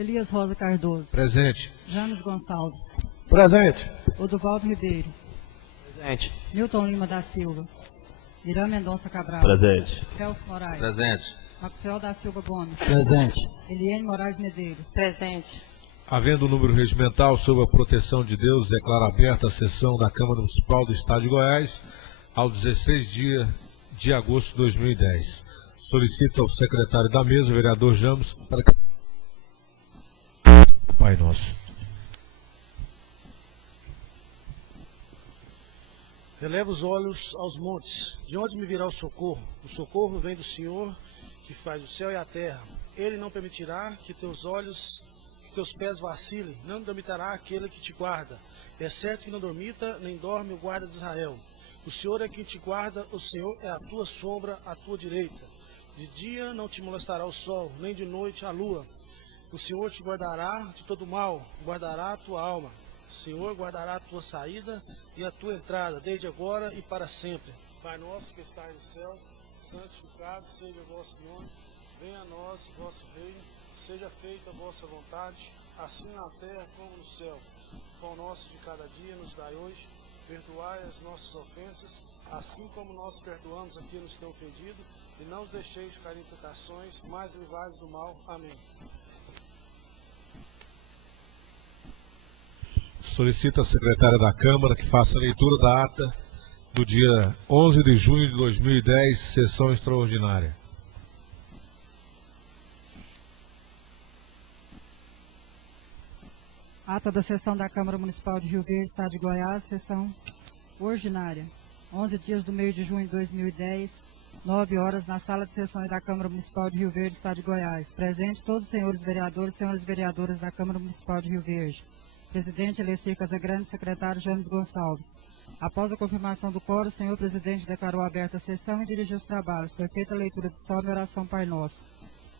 Elias Rosa Cardoso. Presente. James Gonçalves. Presente. Oduvaldo Ribeiro. Presente. Newton Lima da Silva. Irã Mendonça Cabral. Presente. Celso Moraes. Presente. Maxwell da Silva Gomes. Presente. Eliane Moraes Medeiros. Presente. Havendo o número regimental sob a proteção de Deus, declaro aberta a sessão da Câmara Municipal do Estado de Goiás ao 16 de agosto de 2010. Solicito ao secretário da mesa, vereador Jamos, para que... Pai Nosso. Eleva os olhos aos montes. De onde me virá o socorro? O socorro vem do Senhor, que faz o céu e a terra. Ele não permitirá que teus pés vacilem, não dormitará aquele que te guarda. É certo que não dormita, nem dorme o guarda de Israel. O Senhor é quem te guarda, o Senhor é a tua sombra, à tua direita. De dia não te molestará o sol, nem de noite a lua. O Senhor te guardará de todo mal, guardará a tua alma. O Senhor guardará a tua saída e a tua entrada, desde agora e para sempre. Pai nosso que estais no céu, santificado seja o vosso nome. Venha a nós o vosso reino, seja feita a vossa vontade, assim na terra como no céu. O pão nosso de cada dia nos dai hoje. Perdoai as nossas ofensas, assim como nós perdoamos a quem nos tem ofendido. E não os deixeis cair em tentações, mas livrai-nos do mal. Amém. Solicito à secretária da Câmara que faça a leitura da ata do dia 11 de junho de 2010, sessão extraordinária. Ata da sessão da Câmara Municipal de Rio Verde, Estado de Goiás, sessão ordinária. 11 dias do mês de junho de 2010, 9 horas, na sala de sessões da Câmara Municipal de Rio Verde, Estado de Goiás. Presente todos os senhores vereadores e senhoras vereadoras da Câmara Municipal de Rio Verde. Presidente Elecir Casagrande, secretário James Gonçalves. Após a confirmação do quórum, o senhor presidente declarou aberta a sessão e dirigiu os trabalhos. Foi feita a leitura de salmo e oração Pai Nosso.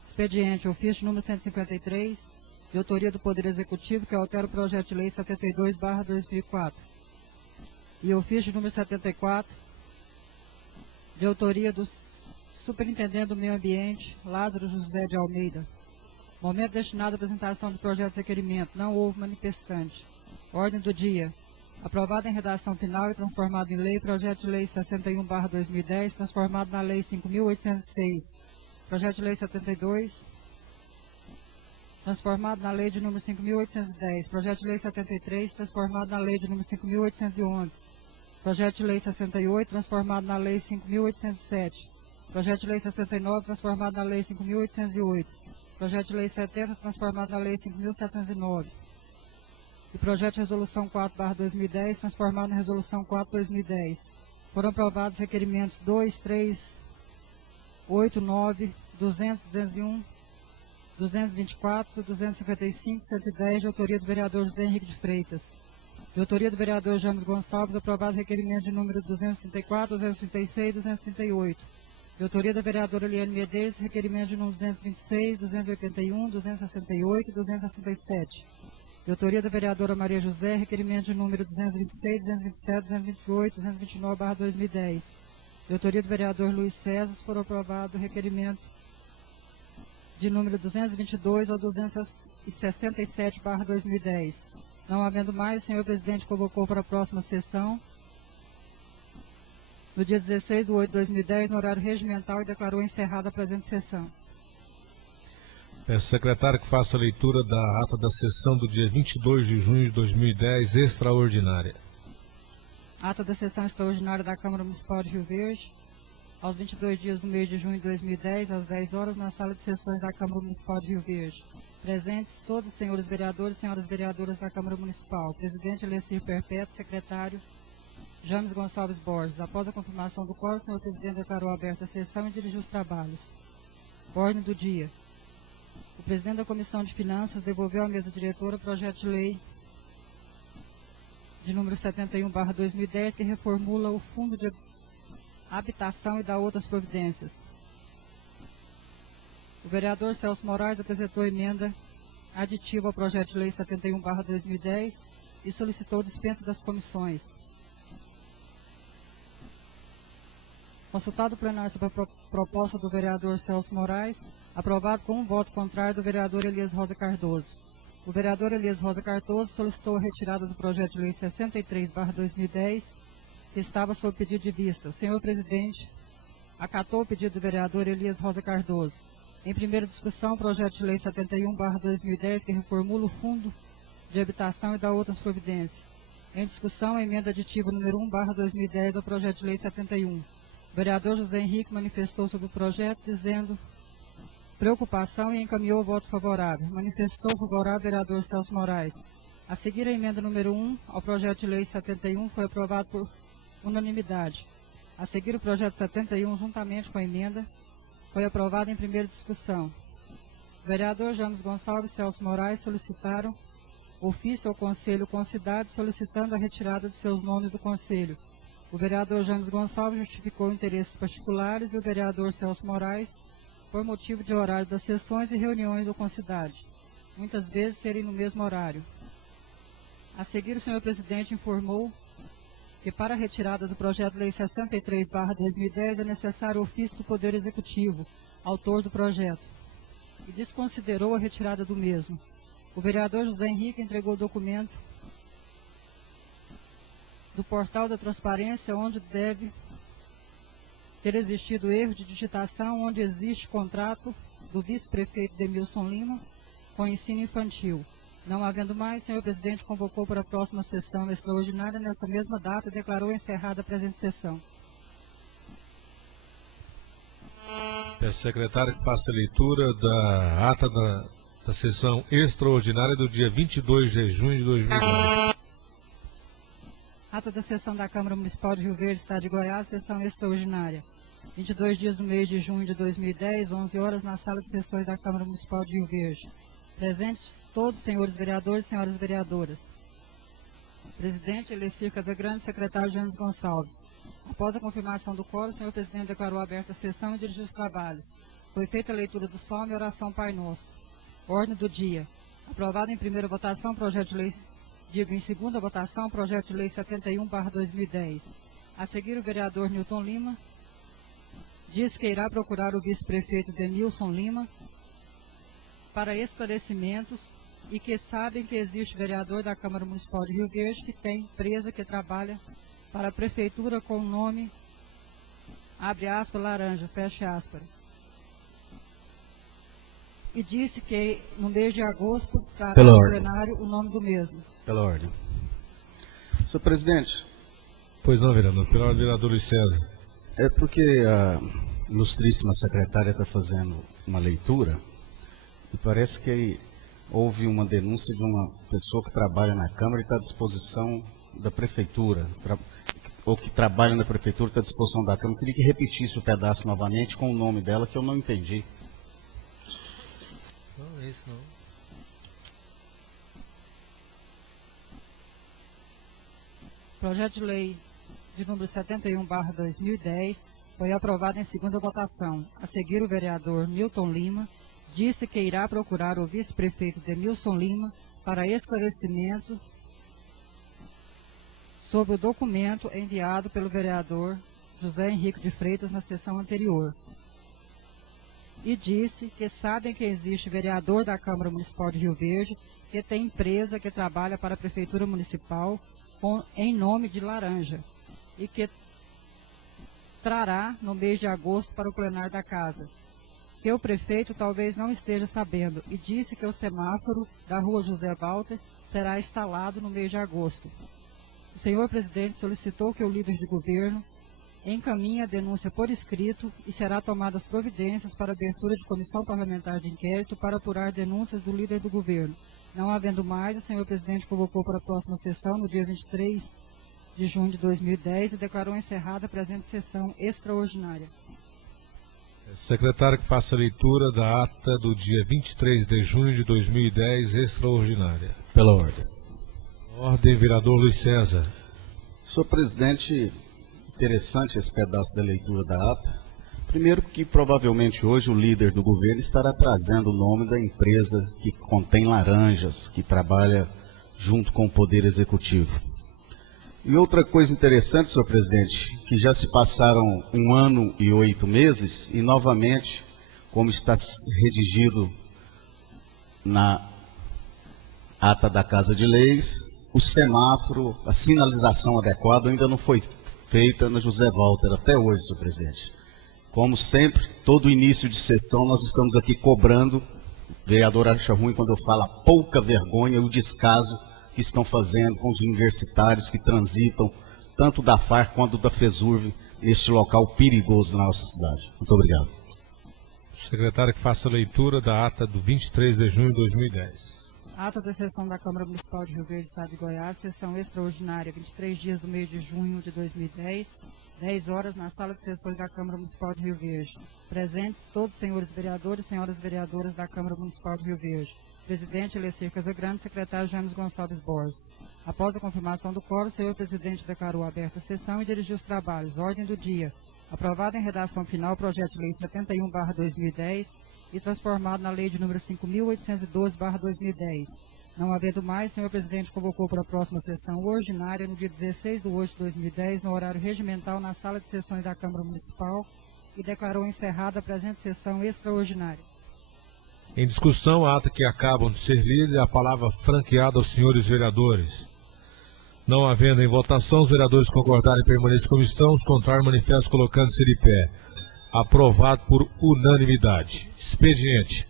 Expediente, ofício número 153, de autoria do Poder Executivo, que altera o projeto de lei 72/2004. E ofício número 74, de autoria do Superintendente do Meio Ambiente, Lázaro José de Almeida. Momento destinado à apresentação de projetos de requerimento. Não houve manifestante. Ordem do dia. Aprovado em redação final e transformado em lei, projeto de lei 61/2010, transformado na lei 5.806. Projeto de lei 72, transformado na lei de número 5.810. Projeto de lei 73, transformado na lei de número 5.811. Projeto de lei 68, transformado na lei 5.807. Projeto de lei 69, transformado na lei 5.808. Projeto de lei 70, transformado na lei 5.709. E projeto de resolução 4/2010, transformado na resolução 4/2010. Foram aprovados requerimentos 2, 3, 8, 9, 200, 201, 224, 255, 110, de autoria do vereador José Henrique de Freitas. De autoria do vereador James Gonçalves, aprovado requerimento de número 234, 236 e 238. De autoria da vereadora Eliane Medeiros, requerimento de número 226, 281, 268 e 267. De autoria da vereadora Maria José, requerimento de número 226, 227, 228, 229/2010. De autoria do vereador Luiz César, foram aprovado requerimento de número 222 ou 267/2010. Não havendo mais, o senhor presidente convocou para a próxima sessão, no dia 16/8/2010, no horário regimental, e declarou encerrada a presente sessão. Peço ao secretário que faça a leitura da ata da sessão do dia 22 de junho de 2010, extraordinária. Ata da sessão extraordinária da Câmara Municipal de Rio Verde, aos 22 dias do mês de junho de 2010, às 10 horas, na sala de sessões da Câmara Municipal de Rio Verde. Presentes todos os senhores vereadores e senhoras vereadoras da Câmara Municipal. Presidente Elecir Perpétuo, secretário James Gonçalves Borges. Após a confirmação do quórum, o senhor presidente declarou aberta a sessão e dirigiu os trabalhos. Ordem do dia. O presidente da Comissão de Finanças devolveu à mesa diretora o projeto de lei de número 71/2010, que reformula o Fundo de Habitação e dá outras providências. O vereador Celso Moraes apresentou emenda aditiva ao projeto de lei 71/2010 e solicitou dispensa das comissões. Consultado o plenário sobre a proposta do vereador Celso Moraes, aprovado com um voto contrário do vereador Elias Rosa Cardoso. O vereador Elias Rosa Cardoso solicitou a retirada do projeto de lei 63/2010, que estava sob pedido de vista. O senhor presidente acatou o pedido do vereador Elias Rosa Cardoso. Em primeira discussão, o projeto de lei 71/2010, que reformula o Fundo de Habitação e dá outras providências. Em discussão, a emenda aditiva número 1/2010 ao projeto de lei 71. O vereador José Henrique manifestou sobre o projeto, dizendo preocupação e encaminhou o voto favorável. Manifestou favorável o vereador Celso Moraes. A seguir, a emenda número 1 ao projeto de lei 71 foi aprovado por unanimidade. A seguir, o projeto 71, juntamente com a emenda, foi aprovado em primeira discussão. O vereador James Gonçalves e Celso Moraes solicitaram ofício ao Conselho com cidade solicitando a retirada de seus nomes do Conselho. O vereador James Gonçalves justificou interesses particulares e o vereador Celso Moraes por motivo de horário das sessões e reuniões do Concidade, muitas vezes serem no mesmo horário. A seguir, o senhor presidente informou que para a retirada do projeto de lei 63/2010 é necessário o ofício do Poder Executivo, autor do projeto, e desconsiderou a retirada do mesmo. O vereador José Henrique entregou o documento do portal da transparência, onde deve ter existido erro de digitação, onde existe contrato do vice-prefeito Demilson Lima com ensino infantil. Não havendo mais, o senhor presidente convocou para a próxima sessão extraordinária nessa mesma data e declarou encerrada a presente sessão. Peço secretário que faça a leitura da ata da sessão extraordinária do dia 22 de junho de 2010. Ata da sessão da Câmara Municipal de Rio Verde, Estado de Goiás, sessão extraordinária. 22 dias do mês de junho de 2010, 11 horas, na sala de sessões da Câmara Municipal de Rio Verde. Presentes todos os senhores vereadores e senhoras vereadoras. Presidente Elecir Casagrande, secretário James Gonçalves. Após a confirmação do quórum, o senhor presidente declarou aberta a sessão e dirigiu os trabalhos. Foi feita a leitura do salmo e oração Pai Nosso. Ordem do dia. Aprovado em primeira votação, projeto de lei, em segunda votação, projeto de lei 71/2010. A seguir, o vereador Newton Lima diz que irá procurar o vice-prefeito Demilson Lima para esclarecimentos e que sabem que existe vereador da Câmara Municipal de Rio Verde que tem empresa que trabalha para a prefeitura com o nome, abre aspas, laranja, fecha aspas. E disse que no mês de agosto trará no plenário o nome do mesmo. Pela ordem. Senhor presidente. Pois não, vereador. Pela ordem, vereador Luiz César. É porque a ilustríssima secretária está fazendo uma leitura e parece que houve uma denúncia de uma pessoa que trabalha na Câmara e está à disposição da Prefeitura, ou que trabalha na Prefeitura e está à disposição da Câmara. Eu queria que repetisse o pedaço novamente com o nome dela, que eu não entendi. Não, é isso não. Projeto de lei de número 71/2010 foi aprovado em segunda votação. A seguir, o vereador Newton Lima disse que irá procurar o vice-prefeito Demilson Lima para esclarecimento sobre o documento enviado pelo vereador José Henrique de Freitas na sessão anterior. E disse que sabem que existe vereador da Câmara Municipal de Rio Verde que tem empresa que trabalha para a Prefeitura Municipal em nome de Laranja e que trará no mês de agosto para o plenário da Casa, que o prefeito talvez não esteja sabendo, e disse que o semáforo da rua José Walter será instalado no mês de agosto. O senhor presidente solicitou que o líder de governo encaminhe a denúncia por escrito e será tomadas providências para abertura de comissão parlamentar de inquérito para apurar denúncias do líder do governo. Não havendo mais, o senhor presidente convocou para a próxima sessão, no dia 23 de junho de 2010, e declarou encerrada a presente sessão extraordinária. Secretário que faça a leitura da ata do dia 23 de junho de 2010, extraordinária. Pela ordem. Ordem, vereador Luiz César. Senhor presidente, interessante esse pedaço da leitura da ata. Primeiro que provavelmente hoje o líder do governo estará trazendo o nome da empresa que contém laranjas, que trabalha junto com o Poder Executivo. E outra coisa interessante, senhor presidente, que já se passaram 1 ano e 8 meses e novamente como está redigido na ata da Casa de Leis, o semáforo, a sinalização adequada ainda não foi feita na José Walter até hoje, senhor presidente. Como sempre, todo início de sessão nós estamos aqui cobrando. O vereador acha ruim quando eu falo a pouca vergonha e o descaso que estão fazendo com os universitários que transitam, tanto da FARC quanto da FESURV, neste local perigoso na nossa cidade. Muito obrigado. Secretário, que faça a leitura da ata do 23 de junho de 2010. Ata da sessão da Câmara Municipal de Rio Verde, Estado de Goiás, sessão extraordinária, 23 dias do mês de junho de 2010, 10 horas, na sala de sessões da Câmara Municipal de Rio Verde. Presentes todos os senhores vereadores e senhoras vereadoras da Câmara Municipal de Rio Verde. Presidente Elecir Casagrande, secretário James Gonçalves Borges. Após a confirmação do quórum, o senhor presidente declarou aberta a sessão e dirigiu os trabalhos. Ordem do dia. Aprovado em redação final o projeto de lei 71/2010 e transformado na lei de número 5.812/2010. Não havendo mais, o senhor presidente convocou para a próxima sessão ordinária, no dia 16 de 8 de 2010, no horário regimental, na sala de sessões da Câmara Municipal, e declarou encerrada a presente sessão extraordinária. Em discussão, a ata que acabam de ser lida, a palavra franqueada aos senhores vereadores. Não havendo em votação, os vereadores concordarem em permanência como estão, os contrários manifestam colocando-se de pé. Aprovado por unanimidade. Expediente.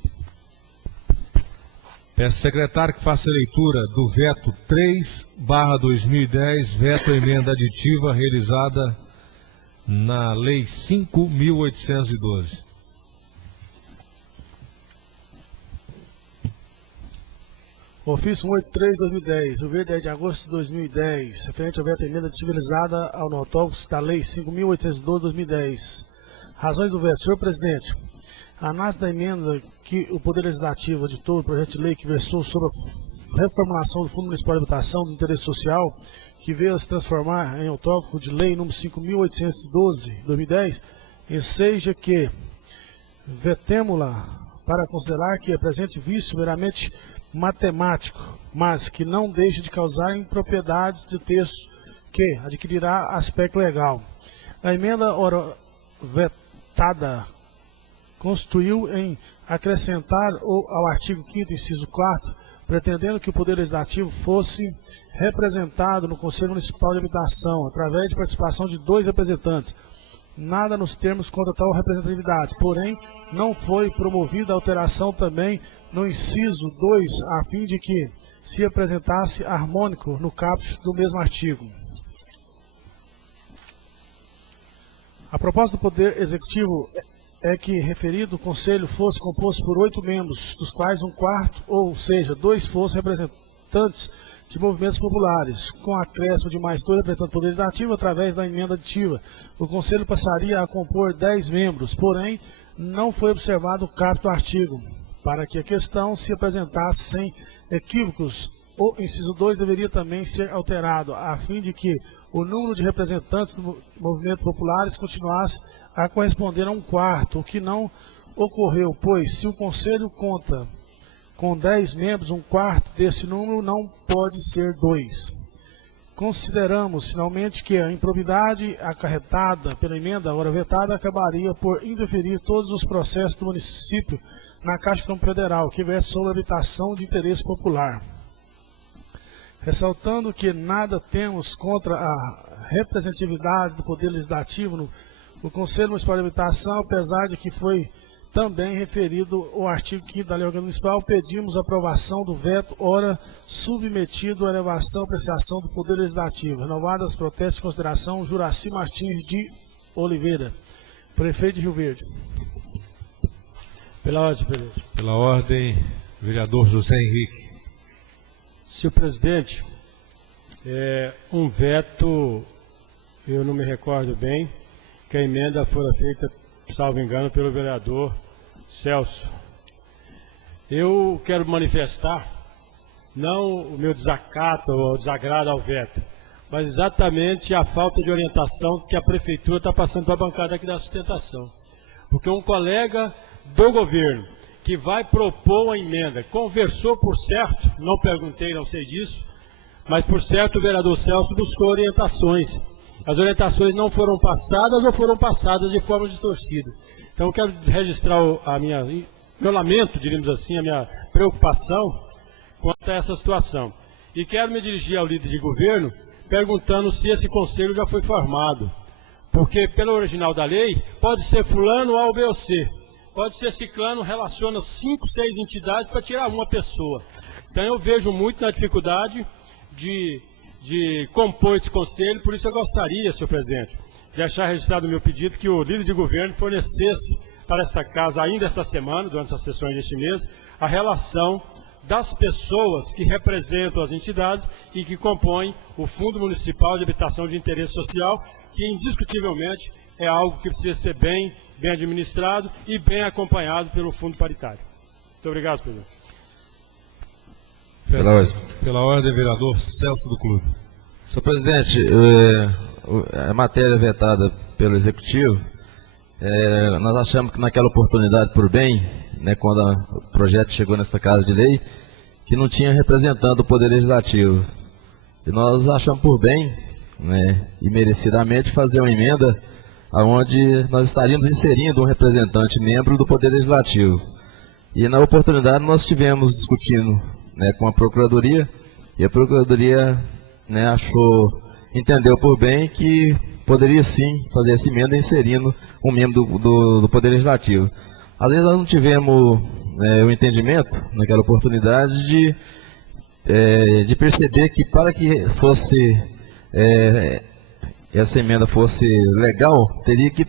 Peço ao secretário que faça a leitura do veto 3/2010, veto à emenda aditiva realizada na Lei 5.812. Ofício 183/2010, o veio 10 de agosto de 2010, referente ao veto à emenda aditivizada ao notógrafo da Lei 5.812/2010. Razões do veto. Senhor presidente, a análise da emenda que o Poder Legislativo editou o projeto de lei que versou sobre a reformulação do Fundo Municipal de Habitação do Interesse Social, que veio a se transformar em autógrafo de lei número 5.812/2010, enseja que vetemo-la para considerar que é presente vício meramente matemático, mas que não deixa de causar impropriedades de texto que adquirirá aspecto legal. A emenda vetada constituiu em acrescentar ao artigo 5º, inciso 4º, pretendendo que o Poder Legislativo fosse representado no Conselho Municipal de Habitação, através de participação de 2 representantes. Nada nos termos contra tal representatividade, porém, não foi promovida alteração também no inciso 2, a fim de que se apresentasse harmônico no caput do mesmo artigo. A proposta do Poder Executivo é que referido conselho fosse composto por 8 membros, dos quais 1/4, ou seja, 2 fossem representantes de movimentos populares, com acréscimo de mais 2 representantes do Poder Legislativo através da emenda aditiva. O conselho passaria a compor 10 membros, porém, não foi observado o caput do artigo. Para que a questão se apresentasse sem equívocos, o inciso 2 deveria também ser alterado, a fim de que o número de representantes do movimento populares continuasse a corresponder a 1/4, o que não ocorreu, pois se o Conselho conta com 10 membros, 1/4 desse número não pode ser 2. Consideramos, finalmente, que a improbidade acarretada pela emenda ora vetada acabaria por interferir todos os processos do município na Caixa Econômica Federal, que versa sobre habitação de interesse popular. Ressaltando que nada temos contra a representatividade do Poder Legislativo no Conselho Municipal de Habitação, apesar de que foi também referido o artigo 5º da Lei Orgânica Municipal, pedimos a aprovação do veto, ora submetido à elevação e apreciação do Poder Legislativo. Renovadas as protestos de consideração, Juraci Martins de Oliveira, prefeito de Rio Verde. Pela ordem, presidente. Pela ordem, vereador José Henrique. Senhor presidente, um veto, eu não me recordo bem, que a emenda fora feita, salvo engano, pelo vereador Celso. Eu quero manifestar, não o meu desacato ou desagrado ao veto, mas exatamente a falta de orientação que a prefeitura está passando para a bancada aqui da sustentação. Porque um colega do governo que vai propor uma emenda, conversou por certo, não perguntei, não sei disso, mas por certo o vereador Celso buscou orientações. As orientações não foram passadas ou foram passadas de forma distorcida. Então eu quero registrar meu lamento, diríamos assim, a minha preocupação quanto a essa situação. E quero me dirigir ao líder de governo perguntando se esse conselho já foi formado. Porque pelo original da lei, pode ser fulano A, B ou C. Pode ser ciclano, relaciona 5, 6 entidades para tirar uma pessoa. Então eu vejo muito na dificuldade de compor esse conselho, por isso eu gostaria, senhor presidente, de deixar registrado o meu pedido que o líder de governo fornecesse para esta casa, ainda esta semana, durante as sessões deste mês, a relação das pessoas que representam as entidades e que compõem o Fundo Municipal de Habitação de Interesse Social, que indiscutivelmente é algo que precisa ser bem administrado e bem acompanhado pelo Fundo Paritário. Muito obrigado, presidente. Pela ordem, vereador Celso do Clube. Senhor presidente, a matéria vetada pelo Executivo, nós achamos que naquela oportunidade, por bem, né, quando o projeto chegou nesta Casa de Lei, que não tinha representante do Poder Legislativo. E nós achamos por bem, né, e merecidamente, fazer uma emenda onde nós estaríamos inserindo um representante membro do Poder Legislativo. E na oportunidade nós estivemos discutindo, né, com a Procuradoria, e a Procuradoria, né, entendeu por bem que poderia sim fazer essa emenda inserindo um membro do Poder Legislativo. Às vezes nós não tivemos o entendimento, naquela oportunidade, de perceber que para que essa emenda fosse legal, teria que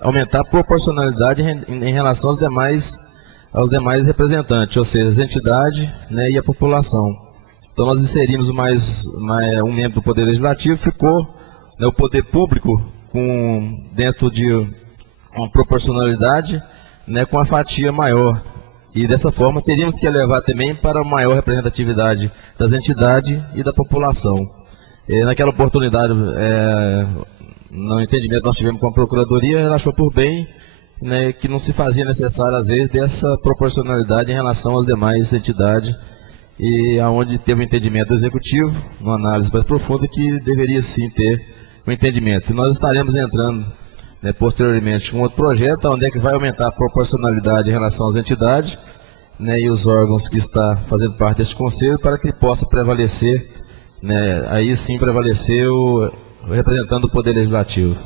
aumentar a proporcionalidade em relação aos demais representantes, ou seja, as entidades, né, e a população. Então nós inserimos mais um membro do Poder Legislativo, ficou, né, o poder público dentro de uma proporcionalidade, né, com a fatia maior. E dessa forma teríamos que levar também para a maior representatividade das entidades e da população. Naquela oportunidade, no entendimento que nós tivemos com a Procuradoria, ela achou por bem, né, que não se fazia necessário, às vezes, dessa proporcionalidade em relação às demais entidades, e aonde teve um entendimento do Executivo, uma análise mais profunda, que deveria sim ter um entendimento. E nós estaremos entrando, né, posteriormente com outro projeto, onde é que vai aumentar a proporcionalidade em relação às entidades, né, e os órgãos que estão fazendo parte desse conselho, para que possa prevalecer, né, aí sim prevalecer o representante do Poder Legislativo.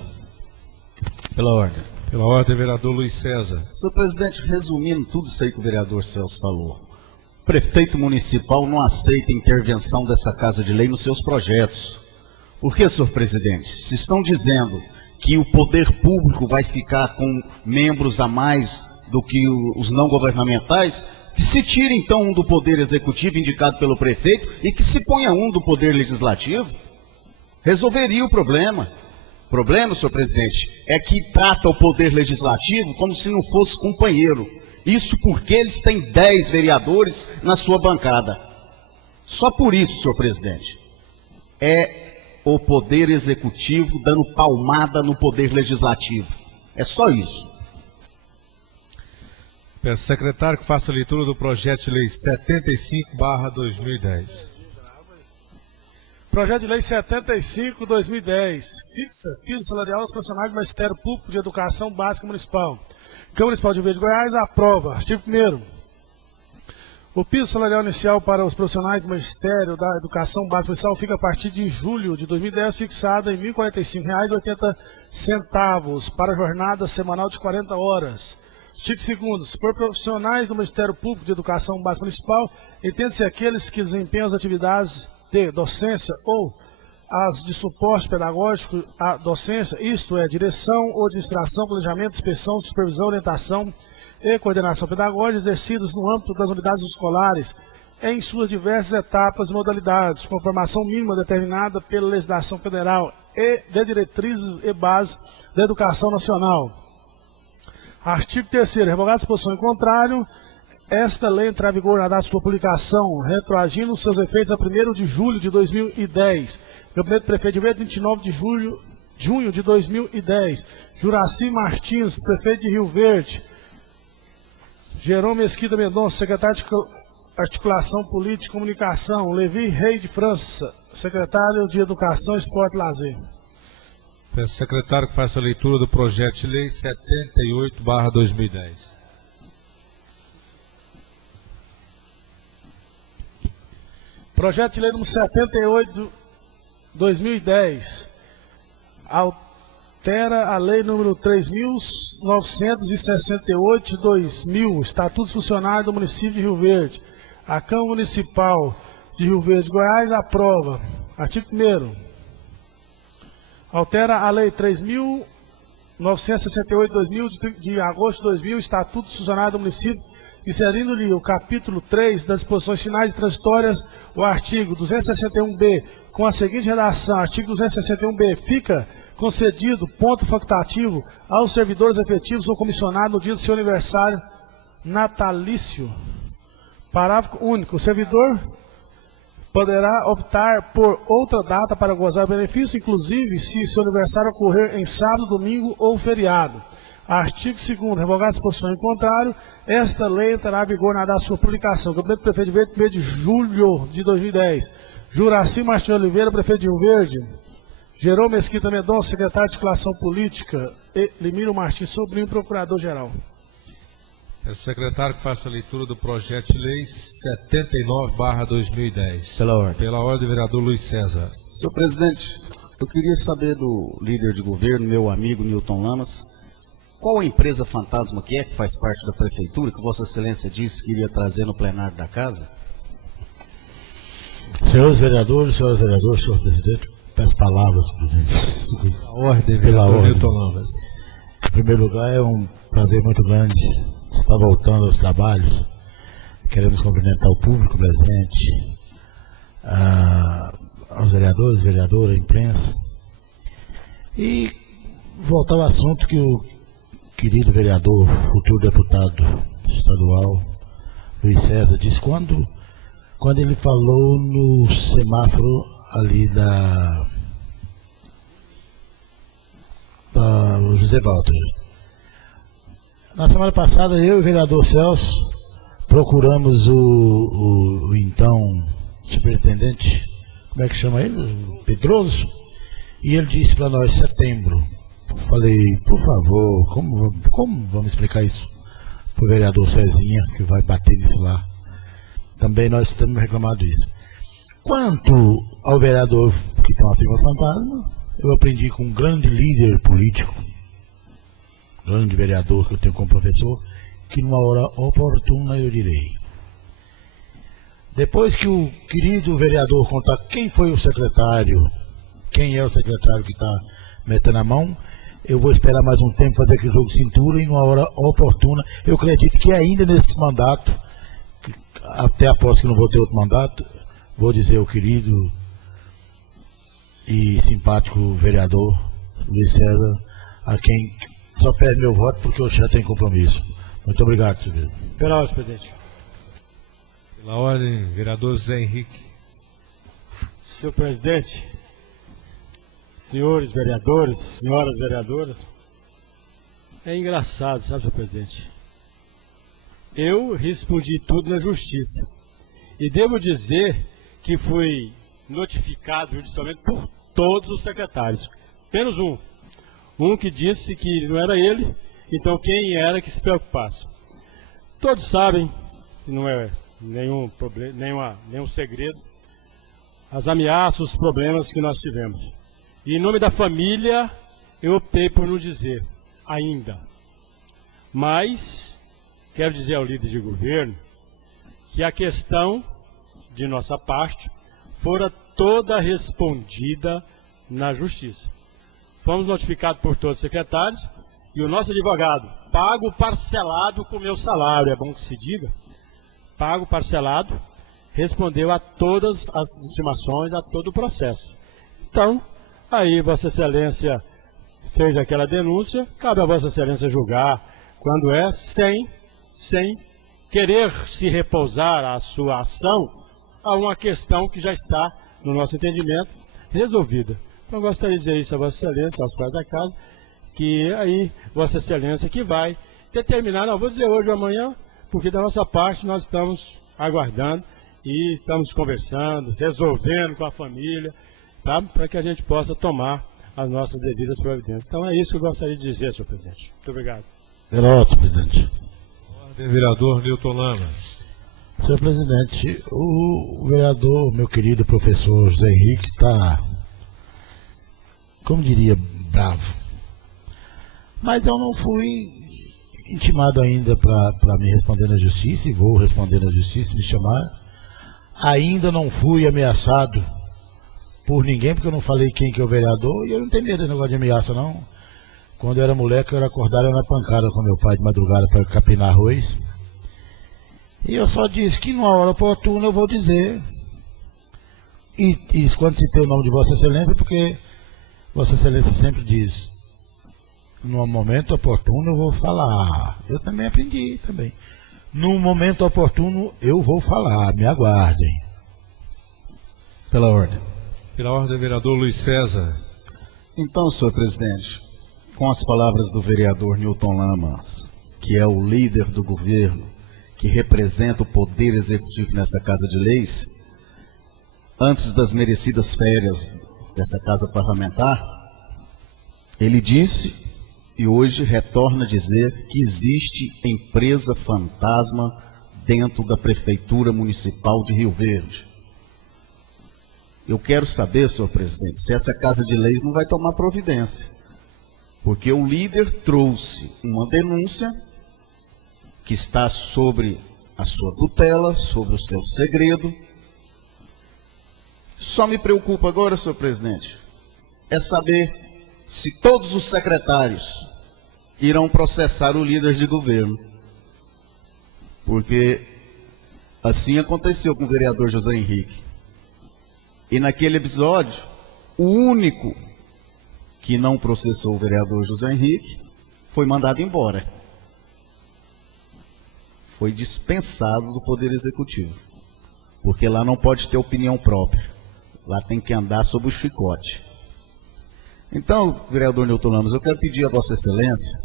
Pela ordem. Pela ordem, vereador Luiz César. Senhor presidente, resumindo tudo isso aí que o vereador Celso falou, o prefeito municipal não aceita a intervenção dessa Casa de Lei nos seus projetos. Por que, senhor presidente? Se estão dizendo que o poder público vai ficar com membros a mais do que os não governamentais, que se tire então um do poder executivo indicado pelo prefeito e que se ponha um do poder legislativo. Resolveria o problema. O problema, senhor presidente, é que trata o poder legislativo como se não fosse companheiro. Isso porque eles têm 10 vereadores na sua bancada. Só por isso, senhor presidente, é o poder executivo dando palmada no poder legislativo. É só isso. Peço ao secretário que faça a leitura do projeto de lei 75/2010. Projeto de Lei 75/2010, fixa piso salarial aos profissionais do Ministério Público de Educação Básica Municipal. Câmara Municipal de Rio Verde, Goiás, aprova. Artigo 1º. O piso salarial inicial para os profissionais do Ministério da Educação Básica Municipal fica a partir de julho de 2010, fixado em R$ 1.045,80 para a jornada semanal de 40 horas. Artigo 2º. Por profissionais do Ministério Público de Educação Básica Municipal, entende-se aqueles que desempenham as atividades de docência ou as de suporte pedagógico à docência, isto é, direção ou administração, planejamento, inspeção, supervisão, orientação e coordenação pedagógica, exercidas no âmbito das unidades escolares, em suas diversas etapas e modalidades, com formação mínima determinada pela legislação federal e de diretrizes e bases da educação nacional. Artigo 3º. Revogada a disposição em contrário, esta lei entra em vigor na data de sua publicação, retroagindo seus efeitos a 1º de julho de 2010. Gabinete do Prefeito de Verde, 29 de junho de 2010. Juraci Martins, Prefeito de Rio Verde. Jerônimo Mesquita Mendonça, Secretário de Articulação Política e Comunicação. Levi Rei de França, Secretário de Educação, Esporte e Lazer. Peço ao secretário que faça a leitura do projeto de lei 78/2010. Projeto de lei número 78/2010 altera a lei número 3.968/2000, Estatutos Funcionários do município de Rio Verde. A Câmara Municipal de Rio Verde, Goiás, aprova. Artigo 1º. Altera a lei 3.968/2000, de agosto de 2000, Estatutos Funcionários do município, inserindo-lhe o capítulo 3 das disposições finais e transitórias, o artigo 261b, com a seguinte redação: artigo 261b, fica concedido ponto facultativo aos servidores efetivos ou comissionados no dia do seu aniversário natalício. Parágrafo único. O servidor poderá optar por outra data para gozar do benefício, inclusive se seu aniversário ocorrer em sábado, domingo ou feriado. Artigo 2º. Revogado a disposição em contrário, esta lei entrará em vigor na data de sua publicação. Gabinete do Prefeito de Rio Verde, 1º de julho de 2010. Juraci Martins Oliveira, Prefeito de Rio Verde. Jerônimo Mesquita Mendonça, Secretário de Articulação Política. E Limiro Martins Sobrinho, Procurador-Geral. Peço ao secretário que faça a leitura do projeto de lei 79/2010. Pela ordem. Pela ordem, vereador Luiz César. Senhor presidente, eu queria saber do líder de governo, meu amigo Newton Lamas, qual a empresa fantasma que faz parte da prefeitura, que Vossa Excelência disse que iria trazer no plenário da casa? Senhores vereadores, senhor presidente, peço palavras, presidente. A ordem, vereador Newton Lamas. Em primeiro lugar, é um prazer muito grande estar voltando aos trabalhos. Queremos cumprimentar o público presente, aos vereadores, vereadora, imprensa. E voltar ao assunto que o querido vereador, futuro deputado estadual, Luiz César, disse quando ele falou no semáforo ali da José Walter. Na semana passada, eu e o vereador Celso procuramos o então superintendente, como é que chama ele? Pedroso, e ele disse para nós, setembro. Falei, por favor, como vamos explicar isso para o vereador Cezinha, que vai bater nisso lá? Também nós temos reclamado isso. Quanto ao vereador que tem uma firma fantasma, eu aprendi com um grande líder político, grande vereador que eu tenho como professor, que numa hora oportuna eu direi. Depois que o querido vereador contar quem foi o secretário, quem é o secretário que está metendo a mão, eu vou esperar mais um tempo fazer aquele jogo de cintura e numa hora oportuna, eu acredito que ainda nesse mandato, até após que não vou ter outro mandato, vou dizer ao querido e simpático vereador Luiz César, a quem só pede meu voto porque eu já tenho compromisso. Muito obrigado, senhor. Pela ordem, presidente. Pela ordem, vereador Zé Henrique. Senhor presidente, senhores vereadores, senhoras vereadoras, é engraçado, sabe, senhor presidente? Eu respondi tudo na justiça. E devo dizer que fui notificado judicialmente por todos os secretários. Menos um. Um que disse que não era ele, então quem era que se preocupasse. Todos sabem, não é nenhum problema, nenhum segredo, as ameaças, os problemas que nós tivemos. E em nome da família, eu optei por não dizer ainda. Mas quero dizer ao líder de governo que a questão de nossa parte fora toda respondida na justiça. Fomos notificados por todos os secretários e o nosso advogado, pago parcelado com o meu salário, é bom que se diga, pago parcelado, respondeu a todas as intimações, a todo o processo. Então, aí Vossa Excelência fez aquela denúncia, cabe a Vossa Excelência julgar quando é, sem querer se repousar a sua ação a uma questão que já está, no nosso entendimento, resolvida. Então, gostaria de dizer isso a Vossa Excelência, aos pais da casa, que aí Vossa Excelência que vai determinar, não vou dizer hoje ou amanhã, porque da nossa parte nós estamos aguardando e estamos conversando, resolvendo com a família, tá? Para que a gente possa tomar as nossas devidas providências. Então é isso que eu gostaria de dizer, senhor presidente. Muito obrigado. Vereador, presidente. Ordem, vereador Newton Lamas. Senhor presidente, o vereador, meu querido professor José Henrique, está, como diria, bravo. Mas eu não fui intimado ainda para me responder na justiça, e vou responder na justiça, me chamar. Ainda não fui ameaçado por ninguém, porque eu não falei quem que é o vereador, e eu não tenho medo desse negócio de ameaça, não. Quando eu era moleque, eu era acordado na pancada com meu pai de madrugada para capinar arroz. E eu só disse que numa hora oportuna eu vou dizer. E quando citei o nome de Vossa Excelência, porque Vossa Excelência sempre diz, no momento oportuno eu vou falar. Eu também aprendi também. No momento oportuno eu vou falar, me aguardem. Pela ordem. Pela ordem, vereador Luiz César. Então, senhor presidente, com as palavras do vereador Newton Lamas, que é o líder do governo, que representa o poder executivo nessa Casa de Leis, antes das merecidas férias dessa Casa Parlamentar, ele disse, e hoje retorna a dizer, que existe empresa fantasma dentro da Prefeitura Municipal de Rio Verde. Eu quero saber, senhor presidente, se essa Casa de Leis não vai tomar providência. Porque o líder trouxe uma denúncia que está sobre a sua tutela, sobre o seu segredo. Só me preocupa agora, senhor presidente, é saber se todos os secretários irão processar o líder de governo. Porque assim aconteceu com o vereador José Henrique. E naquele episódio, o único que não processou o vereador José Henrique foi mandado embora. Foi dispensado do Poder Executivo. Porque lá não pode ter opinião própria. Lá tem que andar sob o chicote. Então, vereador Newton Lamas, eu quero pedir a Vossa Excelência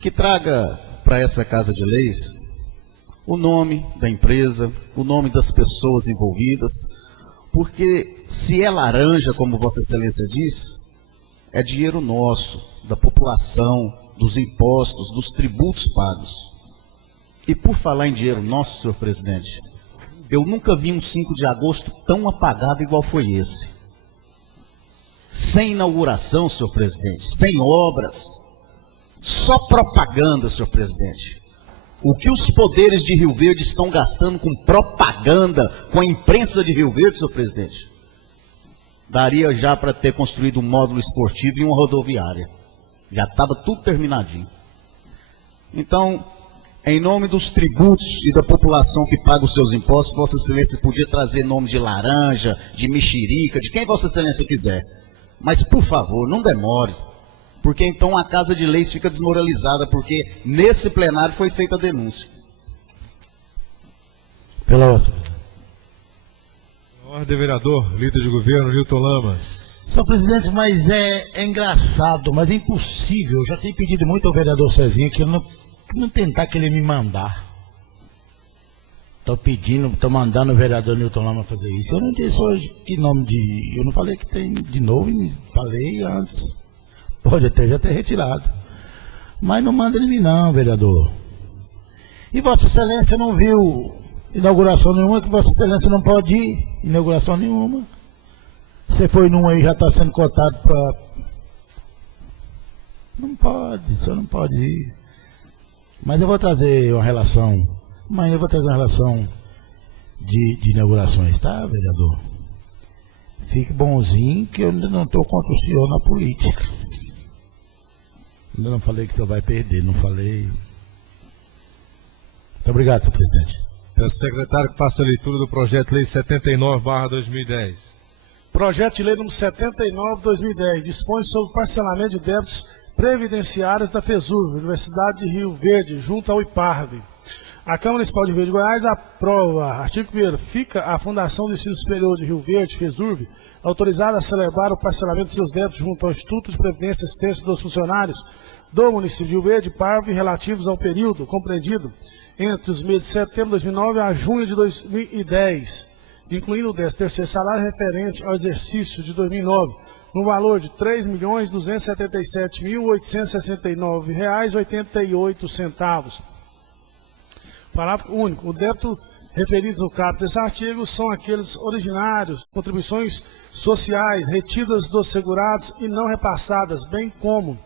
que traga para essa Casa de Leis o nome da empresa, o nome das pessoas envolvidas, porque se é laranja, como Vossa Excelência diz, é dinheiro nosso, da população, dos impostos, dos tributos pagos. E por falar em dinheiro nosso, senhor presidente, eu nunca vi um 5 de agosto tão apagado igual foi esse. Sem inauguração, senhor presidente, sem obras, só propaganda, senhor presidente. O que os poderes de Rio Verde estão gastando com propaganda, com a imprensa de Rio Verde, senhor presidente, daria já para ter construído um módulo esportivo e uma rodoviária. Já estava tudo terminadinho. Então, em nome dos tributos e da população que paga os seus impostos, Vossa Excelência podia trazer nome de laranja, de mexerica, de quem Vossa Excelência quiser. Mas, por favor, não demore. Porque então a Casa de Leis fica desmoralizada, porque nesse plenário foi feita a denúncia. Pela outra. Ordem, vereador, líder de governo, Newton Lamas. Senhor presidente, mas é engraçado, mas é impossível. Eu já tenho pedido muito ao vereador Cezinha que não tentar que ele me mandar. Estou mandando o vereador Newton Lamas fazer isso. Eu não disse hoje que nome de... Eu não falei que tem de novo, falei antes. Pode até já ter retirado. Mas não manda ele vir não, vereador. E Vossa Excelência não viu inauguração nenhuma, que Vossa Excelência não pode ir. Inauguração nenhuma. Você foi num aí, já está sendo cotado para... Não pode, o senhor não pode ir. Mas eu vou trazer uma relação... Amanhã eu vou trazer uma relação de inaugurações, tá, vereador? Fique bonzinho, que eu ainda não estou contra o senhor na política. Ainda não falei que o senhor vai perder, não falei. Muito obrigado, senhor presidente. Peço secretário que faça a leitura do projeto de lei 79/2010. Projeto de lei número 79/2010 dispõe sobre o parcelamento de débitos previdenciários da FESURB, Universidade de Rio Verde, junto ao IPARV. A Câmara Municipal de Rio Verde, Goiás, aprova. Artigo 1º. Fica a Fundação do Ensino Superior de Rio Verde, FESURB, autorizada a celebrar o parcelamento de seus débitos junto ao Instituto de Previdência e Assistência dos Funcionários do município de Rio Verde, IPARV, relativos ao período compreendido entre os meses de setembro de 2009 a junho de 2010, incluindo o 13º salário referente ao exercício de 2009, no valor de R$ 3.277.869,88. Parágrafo único. O débito referido no caput desse artigo são aqueles originários, contribuições sociais retidas dos segurados e não repassadas, bem como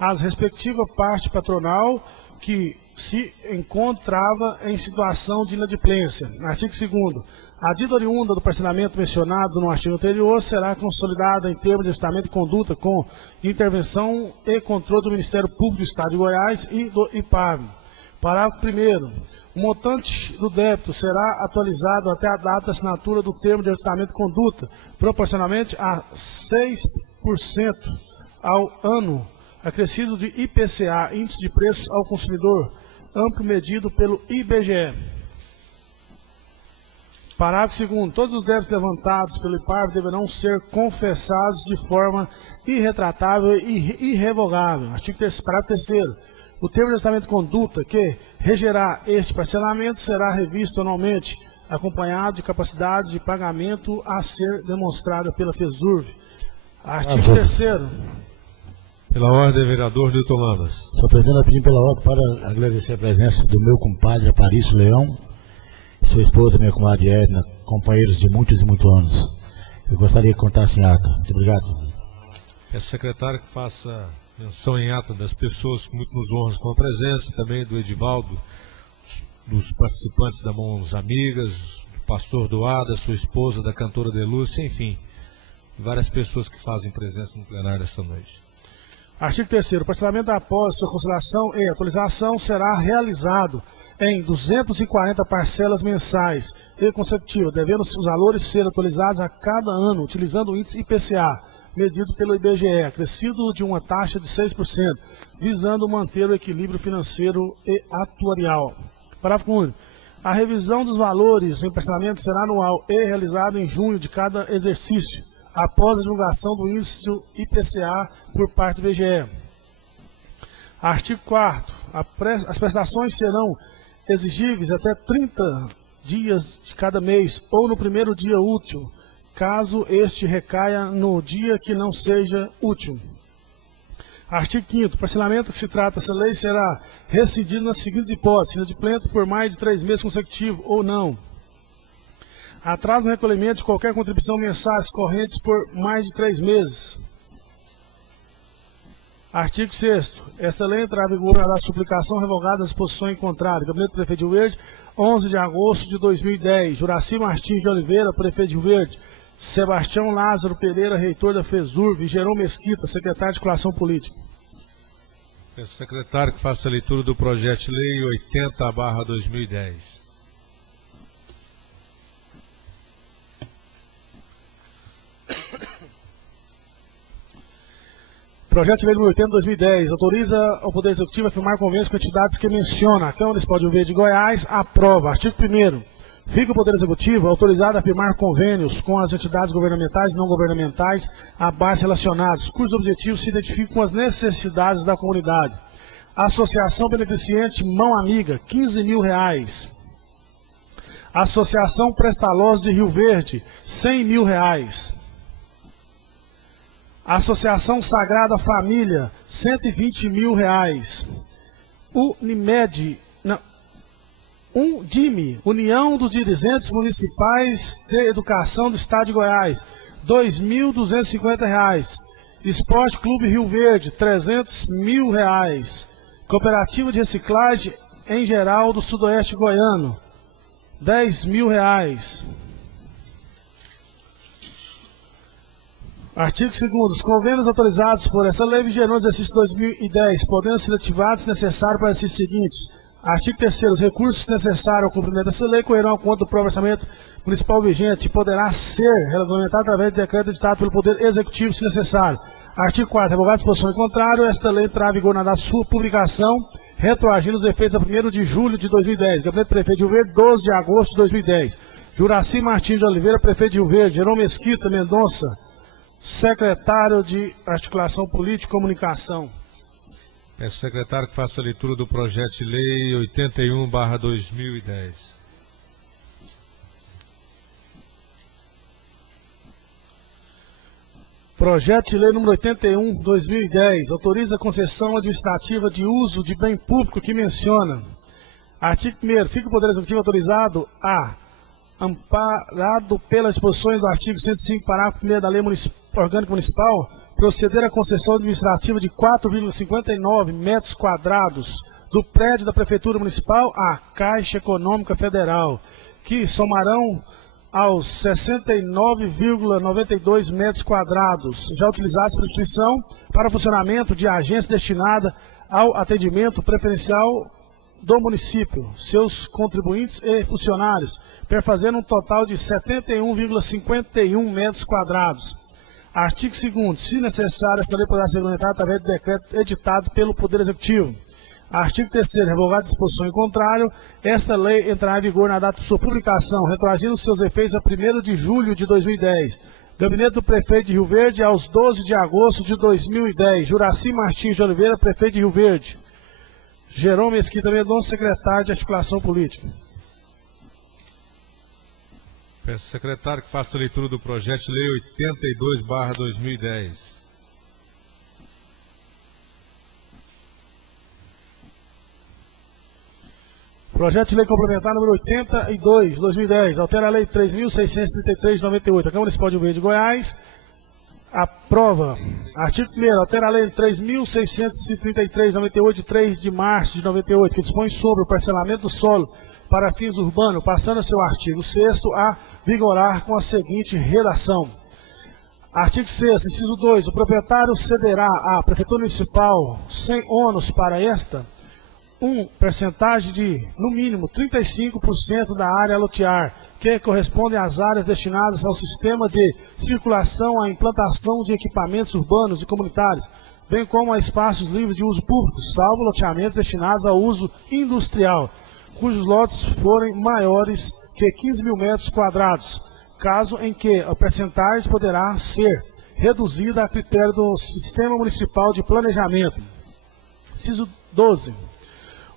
as respectiva parte patronal que se encontrava em situação de inadimplência. Artigo 2º. A dívida oriunda do parcelamento mencionado no artigo anterior será consolidada em termos de ajustamento de conduta com intervenção e controle do Ministério Público do Estado de Goiás e do IPAV. Parágrafo 1º. O montante do débito será atualizado até a data da assinatura do termo de ajustamento de conduta, proporcionalmente a 6% ao ano, acrescido de IPCA, Índice de Preços ao Consumidor, amplo medido pelo IBGE. Parágrafo 2º. Todos os débitos levantados pelo IPAV deverão ser confessados de forma irretratável e irrevogável. Artigo 3º. Parágrafo 3º. O termo de ajustamento de conduta que regerá este parcelamento será revisto anualmente, acompanhado de capacidade de pagamento a ser demonstrada pela FESURV. Artigo 3º. Pela ordem, vereador Nilton Lamas. Só pretendo pedir pela ordem para agradecer a presença do meu compadre Aparício Leão, sua esposa, minha comadre Edna, companheiros de muitos e muitos anos. Eu gostaria que contasse em ata. Muito obrigado. Peço secretário que faça menção em ata das pessoas que muito nos honram com a presença, também do Edivaldo, dos participantes da Mãos Amigas, do pastor Doada, sua esposa, da cantora Delúcia, enfim, várias pessoas que fazem presença no plenário desta noite. Artigo 3º. O parcelamento após sua conciliação e atualização será realizado em 240 parcelas mensais e consecutivas, devendo os valores ser atualizados a cada ano, utilizando o índice IPCA, medido pelo IBGE, acrescido de uma taxa de 6%, visando manter o equilíbrio financeiro e atuarial. Parágrafo único. A revisão dos valores em parcelamento será anual e realizada em junho de cada exercício, após a divulgação do índice do IPCA por parte do IBGE. Artigo 4º. As prestações serão exigíveis até 30 dias de cada mês ou no primeiro dia útil, caso este recaia no dia que não seja útil. Artigo 5º. O parcelamento que se trata essa lei será rescindido nas seguintes hipóteses: inadimplente por mais de 3 meses consecutivos ou não. Atraso no recolhimento de qualquer contribuição mensais correntes por mais de 3 meses. Artigo 6º. Esta lei entrará em vigor na suplicação revogada das disposições em contrário. Gabinete do Prefeito de Rio Verde, 11 de agosto de 2010. Juraci Martins de Oliveira, Prefeito de Rio Verde. Sebastião Lázaro Pereira, Reitor da FESURV. E Jerônimo Mesquita, Secretário de Articulação Política. Peço secretário que faça a leitura do projeto de lei 80/2010. Projeto de lei número 80/2010 autoriza ao Poder Executivo a firmar convênios com entidades que menciona. A Câmara Municipal de Rio Verde de Goiás aprova. Artigo 1º. Fica o Poder Executivo autorizado a firmar convênios com as entidades governamentais e não governamentais abaixo relacionados, cujos objetivos se identificam com as necessidades da comunidade. Associação Beneficente Mão Amiga, R$ 15.000. Associação Prestalosos de Rio Verde, R$ 100.000. Associação Sagrada Família, R$ 120.000. Undime, União dos Dirigentes Municipais de Educação do Estado de Goiás, R$ 2.250. Esporte Clube Rio Verde, R$ 300.000. Cooperativa de Reciclagem em Geral do Sudoeste Goiano, R$ 10.000. Artigo 2º. Os convênios autorizados por essa lei vigerão no exercício 2010, podendo ser ativados se necessário para o exercício seguinte. Artigo 3º. Os recursos necessários ao cumprimento dessa lei correrão ao conta do próprio orçamento municipal vigente e poderá ser regulamentado através de decreto editado pelo Poder Executivo, se necessário. Artigo 4º. Revogada a disposição em contrário, esta lei entrará em vigor na data de sua publicação, retroagindo os efeitos a 1º de julho de 2010. Gabinete do Prefeito de Rio Verde, 12 de agosto de 2010. Juraci Martins de Oliveira, Prefeito de Rio Verde. Jerônimo Mesquita Mendonça, Secretário de Articulação Política e Comunicação. Peço secretário que faça a leitura do projeto de lei 81/2010. Projeto de Lei número 81, 2010, autoriza a concessão administrativa de uso de bem público que menciona. Artigo 1º, fica o Poder Executivo autorizado a, amparado pelas disposições do artigo 105, parágrafo 1º da Lei Orgânica Municipal, proceder à concessão administrativa de 4,59 metros quadrados do prédio da Prefeitura Municipal à Caixa Econômica Federal, que somarão aos 69,92 metros quadrados já utilizados pela instituição para funcionamento de agência destinada ao atendimento preferencial do município, seus contribuintes e funcionários, perfazendo um total de 71,51 metros quadrados. Artigo 2º, se necessário, essa lei poderá ser regulamentada através de decreto editado pelo Poder Executivo. Artigo 3º, revogada a disposição em contrário, esta lei entrará em vigor na data de sua publicação, retroagindo seus efeitos a 1º de julho de 2010. Gabinete do Prefeito de Rio Verde, aos 12 de agosto de 2010. Juraci Martins de Oliveira, Prefeito de Rio Verde. Jerônimo Mesquita Mendonça, Secretário de Articulação Política. Peço ao secretário que faça a leitura do projeto de lei 82/2010. Projeto de lei complementar número 82, 2010, altera a lei 3.633 de 98. A Câmara Municipal de Rio Verde, Goiás, aprova. Artigo 1º, altera a lei 3.633 de 98, de 3 de março de 98, que dispõe sobre o parcelamento do solo para fins urbanos, passando a seu artigo 6º a vigorar com a seguinte redação. Artigo 6º, inciso 2, o proprietário cederá à Prefeitura Municipal, sem ônus para esta, percentagem de, no mínimo, 35% da área a lotear, que corresponde às áreas destinadas ao sistema de circulação, à implantação de equipamentos urbanos e comunitários, bem como a espaços livres de uso público, salvo loteamentos destinados ao uso industrial, cujos lotes forem maiores que 15 mil metros quadrados, caso em que a percentagem poderá ser reduzida a critério do Sistema Municipal de Planejamento. Inciso 12.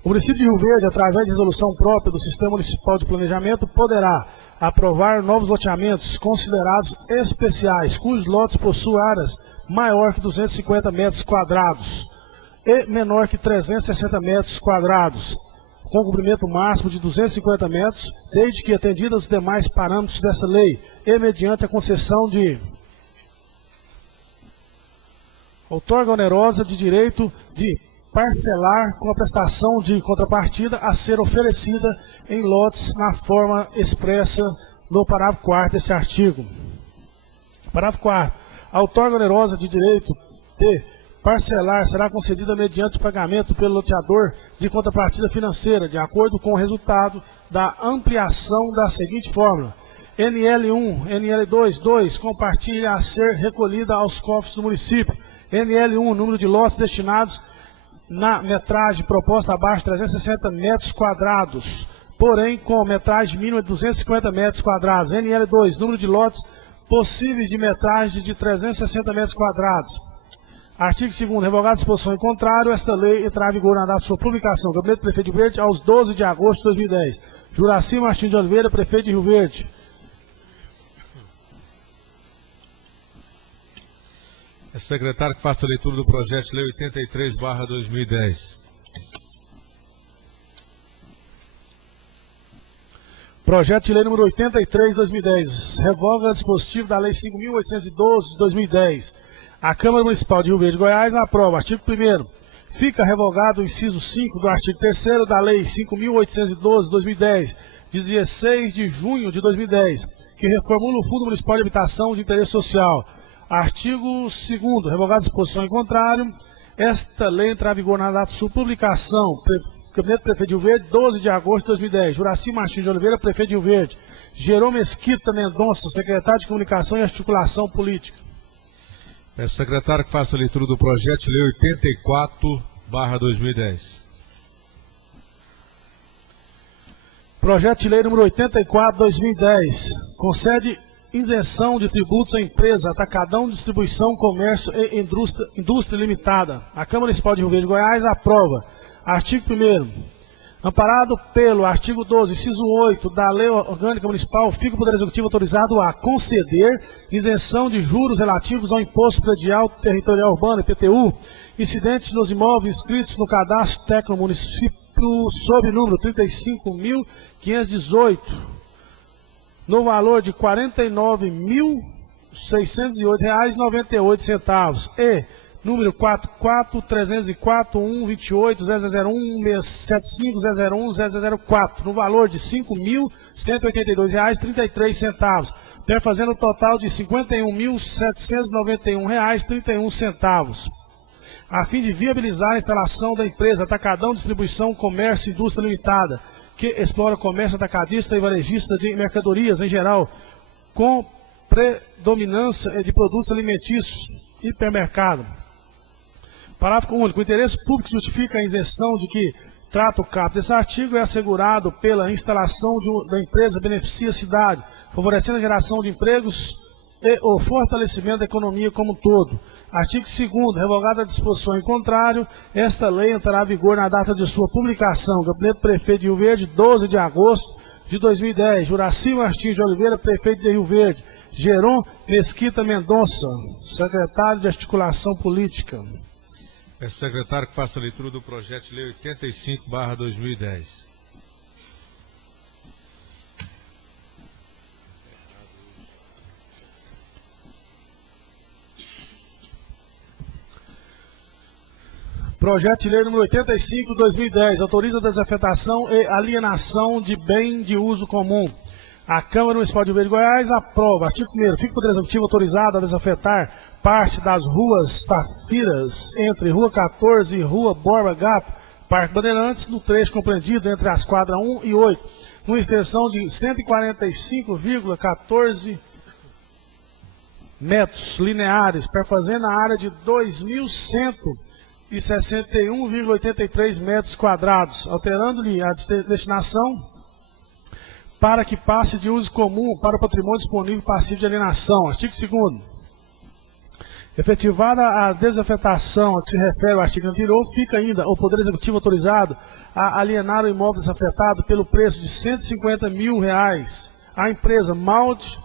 O município de Rio Verde, através de resolução própria do Sistema Municipal de Planejamento, poderá aprovar novos loteamentos considerados especiais, cujos lotes possuem áreas maior que 250 metros quadrados e menor que 360 metros quadrados, com comprimento máximo de 250 metros, desde que atendidos os demais parâmetros dessa lei e mediante a concessão de outorga onerosa de direito de parcelar com a prestação de contrapartida a ser oferecida em lotes na forma expressa no parágrafo 4º desse artigo. Parágrafo 4º. A outorga onerosa de direito de parcelar será concedida mediante pagamento pelo loteador de contrapartida financeira, de acordo com o resultado da ampliação da seguinte fórmula. NL1, NL2, 2, compartilha a ser recolhida aos cofres do município. NL1, número de lotes destinados na metragem proposta abaixo de 360 metros quadrados, porém com metragem mínima de 250 metros quadrados. NL2, número de lotes possíveis de metragem de 360 metros quadrados. Artigo 2º, revogada a disposição em contrário, esta lei entrará em vigor na data de sua publicação. Gabinete do Prefeito de Rio Verde, aos 12 de agosto de 2010. Juraci Martins de Oliveira, Prefeito de Rio Verde. Secretário que faça a leitura do projeto de lei 83/2010. Projeto de lei número 83/2010. Revoga o dispositivo da lei 5.812 de 2010. A Câmara Municipal de Rio Verde, Goiás, aprova. Artigo 1º. Fica revogado o inciso 5 do artigo 3º da lei 5.812 de 2010, de 16 de junho de 2010, que reformula o Fundo Municipal de Habitação de Interesse Social. Artigo 2º, revogada a disposição em contrário, esta lei entrará em vigor na data de sua publicação. Gabinete do Prefeito de Rio Verde, 12 de agosto de 2010. Juraci Martins de Oliveira, Prefeito de Rio Verde. Jerônimo Mesquita Mendonça, Secretário de Comunicação e Articulação Política. Peço ao secretário que faça a leitura do projeto de lei 84/2010. Projeto de lei número 84/2010. Concede isenção de tributos à empresa Atacadão Distribuição, Comércio e Indústria Limitada. A Câmara Municipal de Rio Verde, Goiás, aprova. Artigo 1º. Amparado pelo artigo 12, inciso 8 da Lei Orgânica Municipal, fica o Poder Executivo autorizado a conceder isenção de juros relativos ao Imposto Predial Territorial Urbano, IPTU, incidentes nos imóveis inscritos no Cadastro Técnico do Município sob número 35.518, no valor de R$ 49.608,98 e número 4434128000175001004, no valor de R$ 5.182,33, perfazendo o total de R$ 51.791,31, a fim de viabilizar a instalação da empresa Atacadão Distribuição Comércio e Indústria Limitada, que explora comércio atacadista e varejista de mercadorias em geral, com predominância de produtos alimentícios, hipermercado. Parágrafo único. O interesse público justifica a isenção de que trata o caput desse artigo é assegurado pela instalação da empresa beneficia a cidade, favorecendo a geração de empregos e o fortalecimento da economia como um todo. Artigo 2º. Revogada a disposição em contrário, esta lei entrará em vigor na data de sua publicação. Gabinete Prefeito de Rio Verde, 12 de agosto de 2010. Juraci Martins de Oliveira, Prefeito de Rio Verde. Geron Mesquita Mendonça, Secretário de Articulação Política. Peço ao secretário que faça a leitura do projeto de lei 85/2010. Projeto de lei número 85/2010, autoriza a desafetação e alienação de bem de uso comum. A Câmara Municipal de Rio Verde, Goiás, aprova. Artigo 1º. Fica o Poder Executivo autorizado a desafetar parte das ruas Safiras, entre Rua 14 e Rua Borba Gato, Parque Bandeirantes, no trecho compreendido entre as quadras 1 e 8, numa extensão de 145,14 metros lineares, perfazendo a área de 2.161,83 metros quadrados, alterando-lhe a destinação para que passe de uso comum para o patrimônio disponível passivo de alienação. Artigo 2º. Efetivada a desafetação a que se refere ao artigo anterior, fica ainda o Poder Executivo autorizado a alienar o imóvel desafetado pelo preço de R$ 150 mil à empresa Maud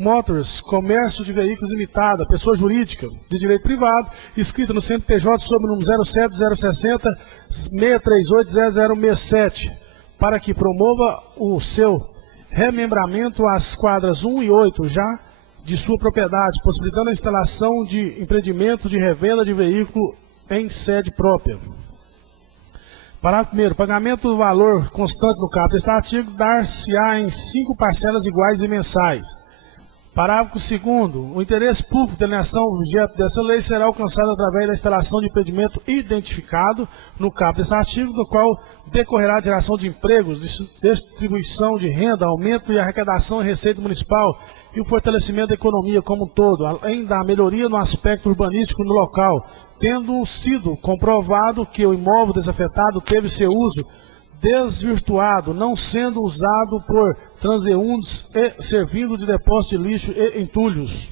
Motors Comércio de Veículos Limitada, pessoa jurídica de direito privado, inscrita no CNPJ sob o número 07060-638-0067, para que promova o seu remembramento às quadras 1 e 8 já de sua propriedade, possibilitando a instalação de empreendimento de revenda de veículo em sede própria. Parágrafo 1º. Pagamento do valor constante no caput deste artigo dar-se-á em 5 parcelas iguais e mensais. Parágrafo 2º. O interesse público de alienação objeto dessa lei será alcançado através da instalação de empreendimento identificado no caput desse artigo, do qual decorrerá a geração de empregos, distribuição de renda, aumento e arrecadação e receita municipal e o fortalecimento da economia como um todo, além da melhoria no aspecto urbanístico no local, tendo sido comprovado que o imóvel desafetado teve seu uso desvirtuado, não sendo usado por transeuntes e servindo de depósito de lixo e entulhos.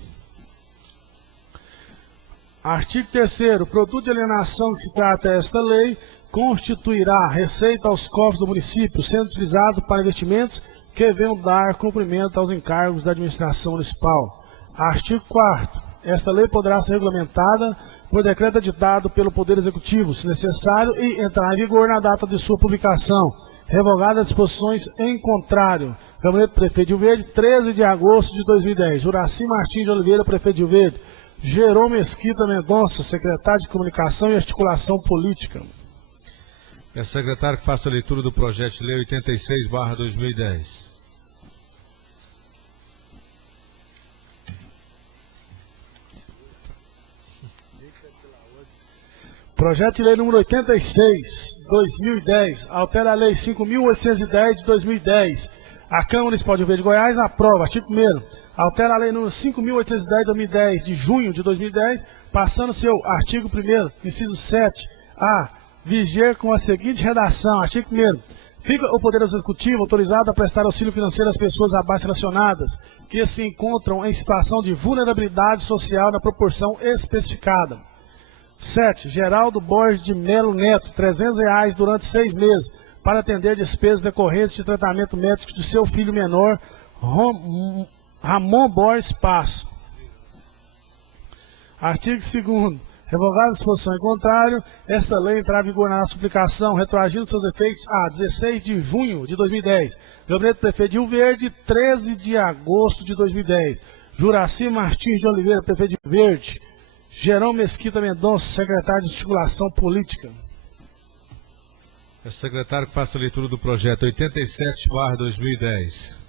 Artigo 3º. Produto de alienação que se trata esta lei constituirá receita aos cofres do município, sendo utilizado para investimentos que venham dar cumprimento aos encargos da administração municipal. Artigo 4º. Esta lei poderá ser regulamentada por decreto editado pelo Poder Executivo, se necessário, e entrar em vigor na data de sua publicação. Revogada as disposições em contrário. Gabinete Prefeito de Rio Verde, 13 de agosto de 2010. Juraci Martins de Oliveira, Prefeito de Rio Verde. Geron Mesquita Mendonça, Secretário de Comunicação e Articulação Política. Peço ao secretário que faça a leitura do projeto de lei 86/2010. Projeto de lei número 86/2010, altera a lei 5.810 de 2010. A Câmara Municipal de Rio Verde, Goiás, aprova. Artigo 1º. Altera a lei número 5.810 de 2010, de junho de 2010, passando seu artigo 1º, inciso 7, a viger com a seguinte redação. Artigo 1º. Fica o Poder Executivo autorizado a prestar auxílio financeiro às pessoas abaixo relacionadas que se encontram em situação de vulnerabilidade social na proporção especificada. 7. Geraldo Borges de Melo Neto, R$ 300 durante 6 meses, para atender despesas decorrentes de tratamento médico de seu filho menor, Ramon Borges Passo. Artigo 2º. Revogada a disposição em contrário, esta lei entrará em vigor na suplicação, retroagindo seus efeitos a 16 de junho de 2010. Gabinete do Prefeito de Rio Verde, 13 de agosto de 2010. Juraci Martins de Oliveira, Prefeito de Rio Verde. Jerônimo Mesquita Mendonça, Secretário de Articulação Política. É o secretário que faça a leitura do projeto 87/2010.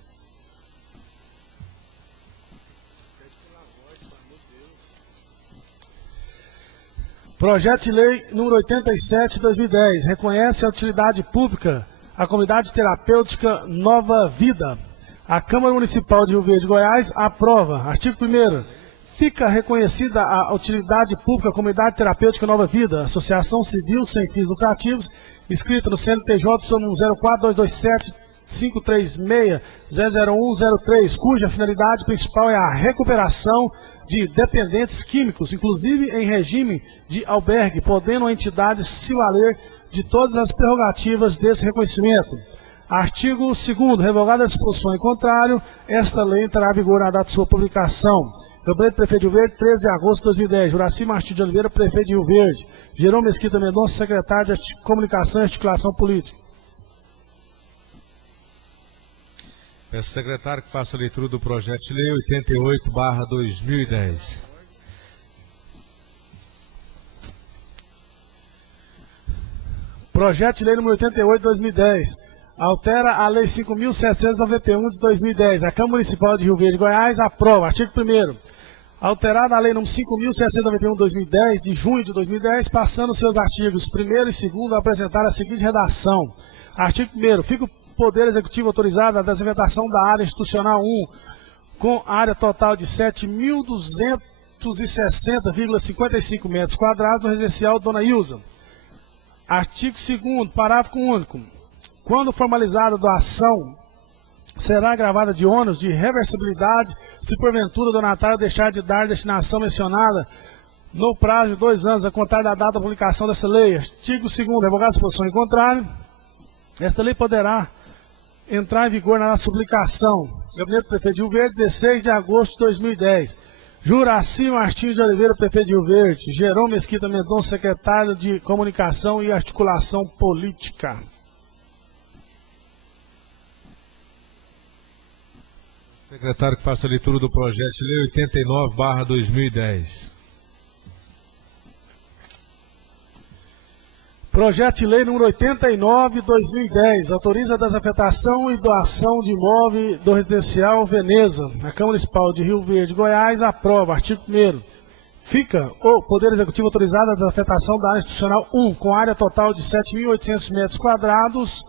Projeto de Lei número 87 de 2010 reconhece a utilidade pública à comunidade terapêutica Nova Vida. A Câmara Municipal de Rio Verde, Goiás, aprova. Artigo 1º. Fica reconhecida a utilidade pública à comunidade terapêutica Nova Vida, associação civil sem fins lucrativos, inscrita no CNPJ sob 04227536000103, cuja finalidade principal é a recuperação de dependentes químicos, inclusive em regime de albergue, podendo a entidade se valer de todas as prerrogativas desse reconhecimento. Artigo 2º. Revogada a disposição em contrário, esta lei entrará em vigor na data de sua publicação. Gabinete do Prefeito de Rio Verde, 13 de agosto de 2010. Juraci Martins de Oliveira, Prefeito de Rio Verde. Jerônimo Mesquita Mendonça, Secretário de Comunicação e Articulação Política. Peço ao secretário que faça a leitura do projeto de lei 88/2010. Projeto de Lei número 88 de 2010. Altera a Lei 5.791 de 2010. A Câmara Municipal de Rio Verde, Goiás, aprova. Artigo 1º. Alterada a Lei número 5.791 de 2010, de junho de 2010, passando seus artigos 1º e 2º a apresentar a seguinte redação. Artigo 1º. Fica o Poder Executivo autorizado a desinventação da área institucional 1, com área total de 7.260,55 metros quadrados no residencial Dona Ilza. Artigo 2º, parágrafo único. Quando formalizada a doação, será agravada de ônus de reversibilidade se porventura o donatário deixar de dar destinação mencionada no prazo de 2 anos a contar da data da publicação dessa lei. Artigo 2º, revogada a disposição em contrário, esta lei poderá entrar em vigor na publicação. Gabinete do Prefeito de Rio Verde, 16 de agosto de 2010. Juraci Martins de Oliveira, Prefeito de Rio Verde. Jerônimo Mesquita Mendonça, Secretário de Comunicação e Articulação Política. Secretário que faça a leitura do projeto de lei 89/2010. Projeto de Lei número 89, 2010, autoriza a desafetação e doação de imóvel do residencial Veneza. A Câmara Municipal de Rio Verde, Goiás, aprova. Artigo 1º. Fica o Poder Executivo autorizado a desafetação da área institucional 1, com área total de 7.800 metros quadrados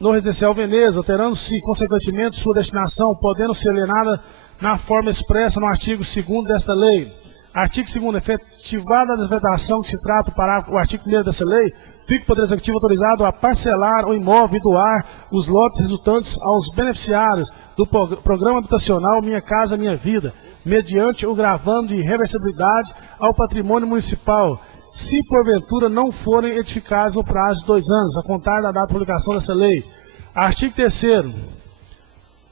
no residencial Veneza, alterando-se, consequentemente, sua destinação, podendo ser alienada na forma expressa no artigo 2º desta lei. Artigo 2º. Efetivada a desafetação que se trata para o artigo 1º dessa lei, fica o Poder Executivo autorizado a parcelar o imóvel e doar os lotes resultantes aos beneficiários do Programa Habitacional Minha Casa Minha Vida, mediante o gravando de reversibilidade ao patrimônio municipal, se porventura não forem edificados no prazo de 2 anos, a contar da data de publicação dessa lei. Artigo 3º.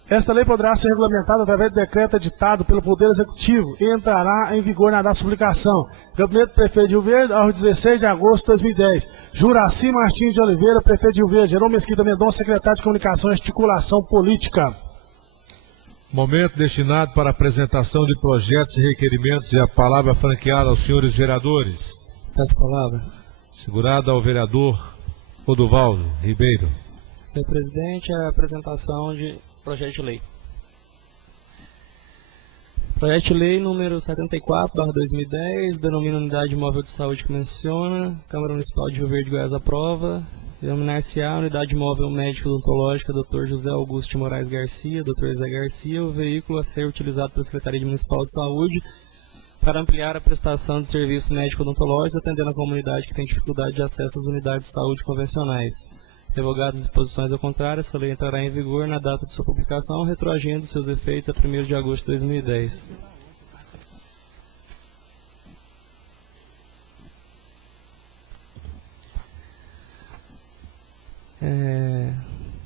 Esta lei poderá ser regulamentada através de decreto editado pelo Poder Executivo e entrará em vigor na data de publicação. Gabinete do Prefeito de Rio Verde, aos 16 de agosto de 2010. Juraci Martins de Oliveira, Prefeito de Rio Verde. Jerônimo Mesquita Mendonça, Secretário de Comunicação e Articulação Política. Momento destinado para apresentação de projetos e requerimentos e a palavra franqueada aos senhores vereadores. Peço a palavra. Segurado ao vereador Oduvaldo Ribeiro. Senhor presidente, a apresentação de projeto de lei. Projeto de lei número 74/2010, denomina Unidade Móvel de Saúde que menciona, Câmara Municipal de Rio Verde, Goiás aprova, denominar-se-á Unidade Móvel Médica Odontológica Dr. José Augusto de Moraes Garcia, Dr. Zé Garcia, o veículo a ser utilizado pela Secretaria Municipal de Saúde para ampliar a prestação de serviços médico-odontológicos, atendendo a comunidade que tem dificuldade de acesso às unidades de saúde convencionais. Revogadas as disposições ao contrário, essa lei entrará em vigor na data de sua publicação, retroagindo seus efeitos a 1º de agosto de 2010.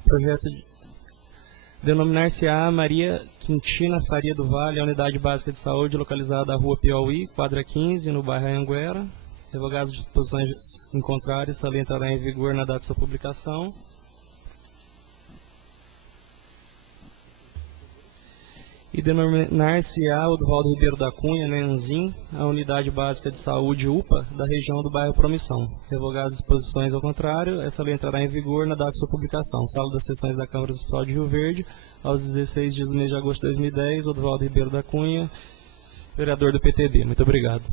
Projeto denominar-se-á Maria Quintina Faria do Vale, a unidade básica de saúde localizada na Rua Piauí, quadra 15, no bairro Anhanguera. Revogadas as disposições em contrário, esta lei entrará em vigor na data de sua publicação. E denominar-se-á Oduvaldo Ribeiro da Cunha, Nanzim, a unidade básica de saúde UPA da região do bairro Promissão. Revogadas as disposições ao contrário, essa lei entrará em vigor na data de sua publicação. Sala das sessões da Câmara Municipal de Rio Verde, aos 16 dias do mês de agosto de 2010, Oduvaldo Ribeiro da Cunha, vereador do PTB. Muito obrigado.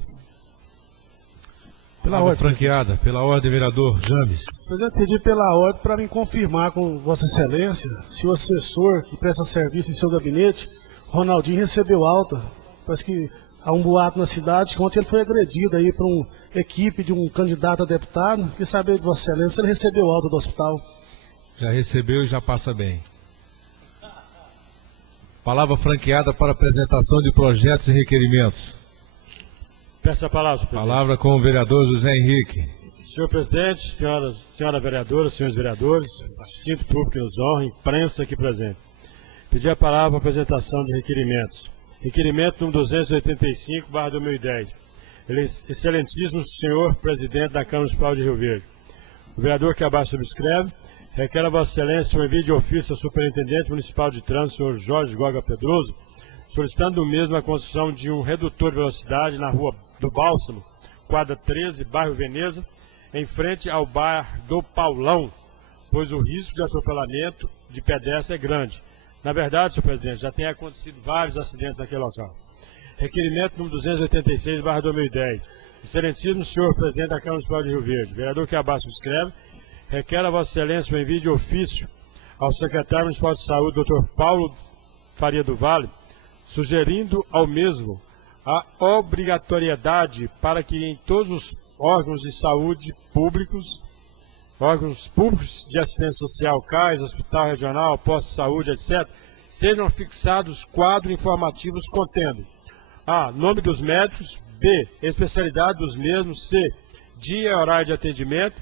Pela ordem franqueada, pela ordem, vereador James. Presidente, pedi pela ordem para me confirmar com Vossa Excelência se o assessor que presta serviço em seu gabinete, Ronaldinho, recebeu alta. Parece que há um boato na cidade que ontem ele foi agredido aí por uma equipe de um candidato a deputado. Queria saber de Vossa Excelência se ele recebeu alta do hospital. Já recebeu e já passa bem. Palavra franqueada para apresentação de projetos e requerimentos. Peço a palavra, presidente. Palavra com o vereador José Henrique. Senhor presidente, senhora vereadora, senhores vereadores, assistente público que nos honra, imprensa aqui presente. Pedi a palavra para apresentação de requerimentos. Requerimento número 285/2010. Excelentíssimo senhor presidente da Câmara Municipal de Rio Verde. O vereador que abaixo subscreve requer a Vossa Excelência o envio de ofício ao Superintendente Municipal de Trânsito, senhor Jorge Goga Pedroso, solicitando do mesmo a construção de um redutor de velocidade na Rua do Bálsamo, quadra 13, bairro Veneza, em frente ao bar do Paulão, pois o risco de atropelamento de pedestre é grande. Na verdade, senhor presidente, já tem acontecido vários acidentes naquele local. Requerimento número 286/2010. Excelentíssimo senhor presidente da Câmara Municipal de Rio Verde, vereador que abaixo escreve, requer a Vossa Excelência o envio de ofício ao secretário municipal de saúde, Dr. Paulo Faria do Vale, sugerindo ao mesmo a obrigatoriedade para que em todos os órgãos de saúde públicos, órgãos públicos de assistência social, CAIS, hospital regional, posto de saúde, etc., sejam fixados quadros informativos contendo a. Nome dos médicos, b. Especialidade dos mesmos, c. Dia e horário de atendimento.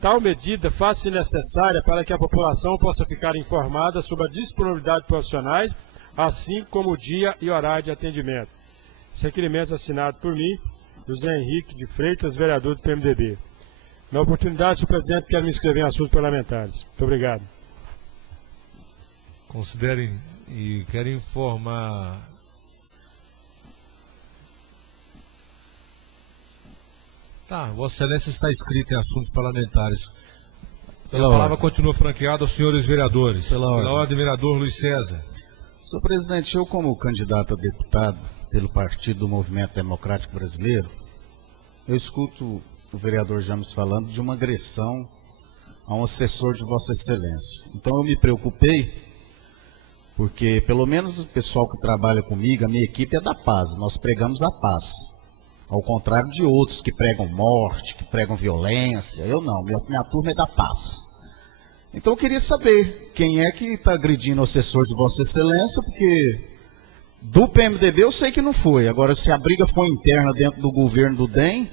Tal medida faz-se necessária para que a população possa ficar informada sobre a disponibilidade de profissionais, assim como o dia e horário de atendimento. Esse requerimento é assinado por mim, José Henrique de Freitas, vereador do PMDB. Na oportunidade, senhor presidente, quero me inscrever em assuntos parlamentares. Muito obrigado. Considerem e quero informar. Tá, Vossa Excelência está inscrita em assuntos parlamentares. A palavra continua franqueada aos senhores vereadores. Pela ordem, vereador Luiz César. Senhor presidente, eu como candidato a deputado pelo Partido do Movimento Democrático Brasileiro, eu escuto o vereador James falando de uma agressão a um assessor de Vossa Excelência. Então eu me preocupei, porque pelo menos o pessoal que trabalha comigo, a minha equipe é da paz, nós pregamos a paz. Ao contrário de outros que pregam morte, que pregam violência, eu não, minha turma é da paz. Então eu queria saber quem é que está agredindo o assessor de Vossa Excelência, porque do PMDB eu sei que não foi. Agora, se a briga foi interna dentro do governo do DEM,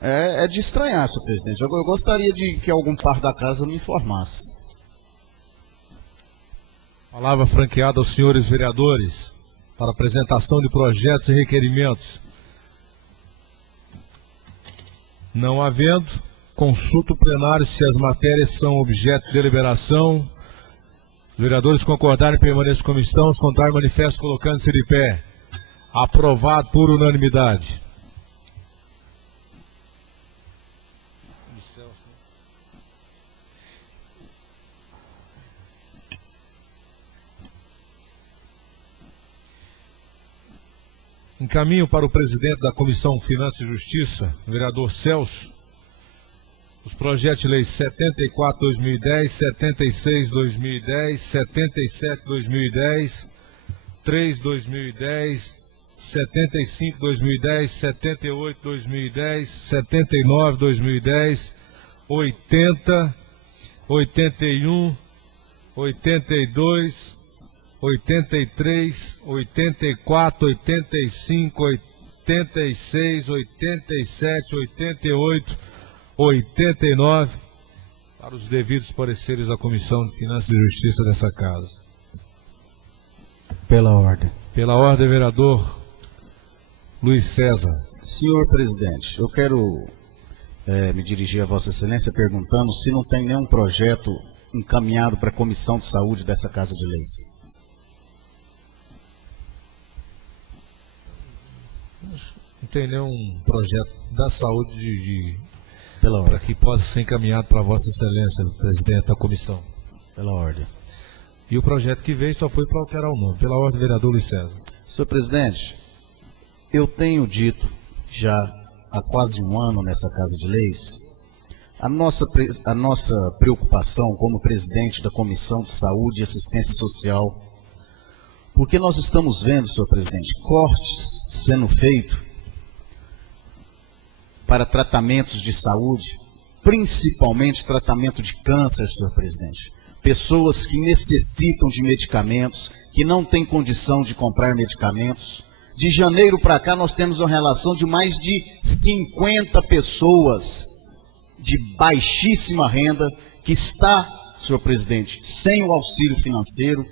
é de estranhar, senhor presidente. Eu gostaria de que algum par da casa me informasse. Palavra franqueada aos senhores vereadores para apresentação de projetos e requerimentos. Não havendo, consulta o plenário se as matérias são objeto de deliberação. Os vereadores concordarem, permaneçam como estão. Os contrários, manifestam colocando-se de pé. Aprovado por unanimidade. Encaminho para o presidente da Comissão Finanças e Justiça, o vereador Celso, os projetos de lei 74/2010, 76/2010, 77/2010, 3/2010, 75/2010, 78/2010, 79/2010, 80, 81, 82, 83, 84, 85, 86, 87, 88, 89. Para os devidos pareceres da Comissão de Finanças e Justiça dessa casa. Pela ordem. Pela ordem, vereador Luiz César. Senhor presidente, eu quero me dirigir a Vossa Excelência perguntando se não tem nenhum projeto encaminhado para a Comissão de Saúde dessa Casa de Leis. Não tem nenhum projeto da saúde Pela para ordem. que possa ser encaminhado para Vossa Excelência, presidente da comissão. Pela ordem. E o projeto que veio só foi para alterar o nome. Pela ordem, vereador Luiz César. Senhor presidente, eu tenho dito já há quase um ano nessa Casa de Leis, a nossa preocupação como presidente da Comissão de Saúde e Assistência Social, porque nós estamos vendo, senhor presidente, cortes sendo feitos para tratamentos de saúde, principalmente tratamento de câncer, senhor presidente. Pessoas que necessitam de medicamentos, que não têm condição de comprar medicamentos. De janeiro para cá nós temos uma relação de mais de 50 pessoas de baixíssima renda que está, senhor presidente, sem o auxílio financeiro.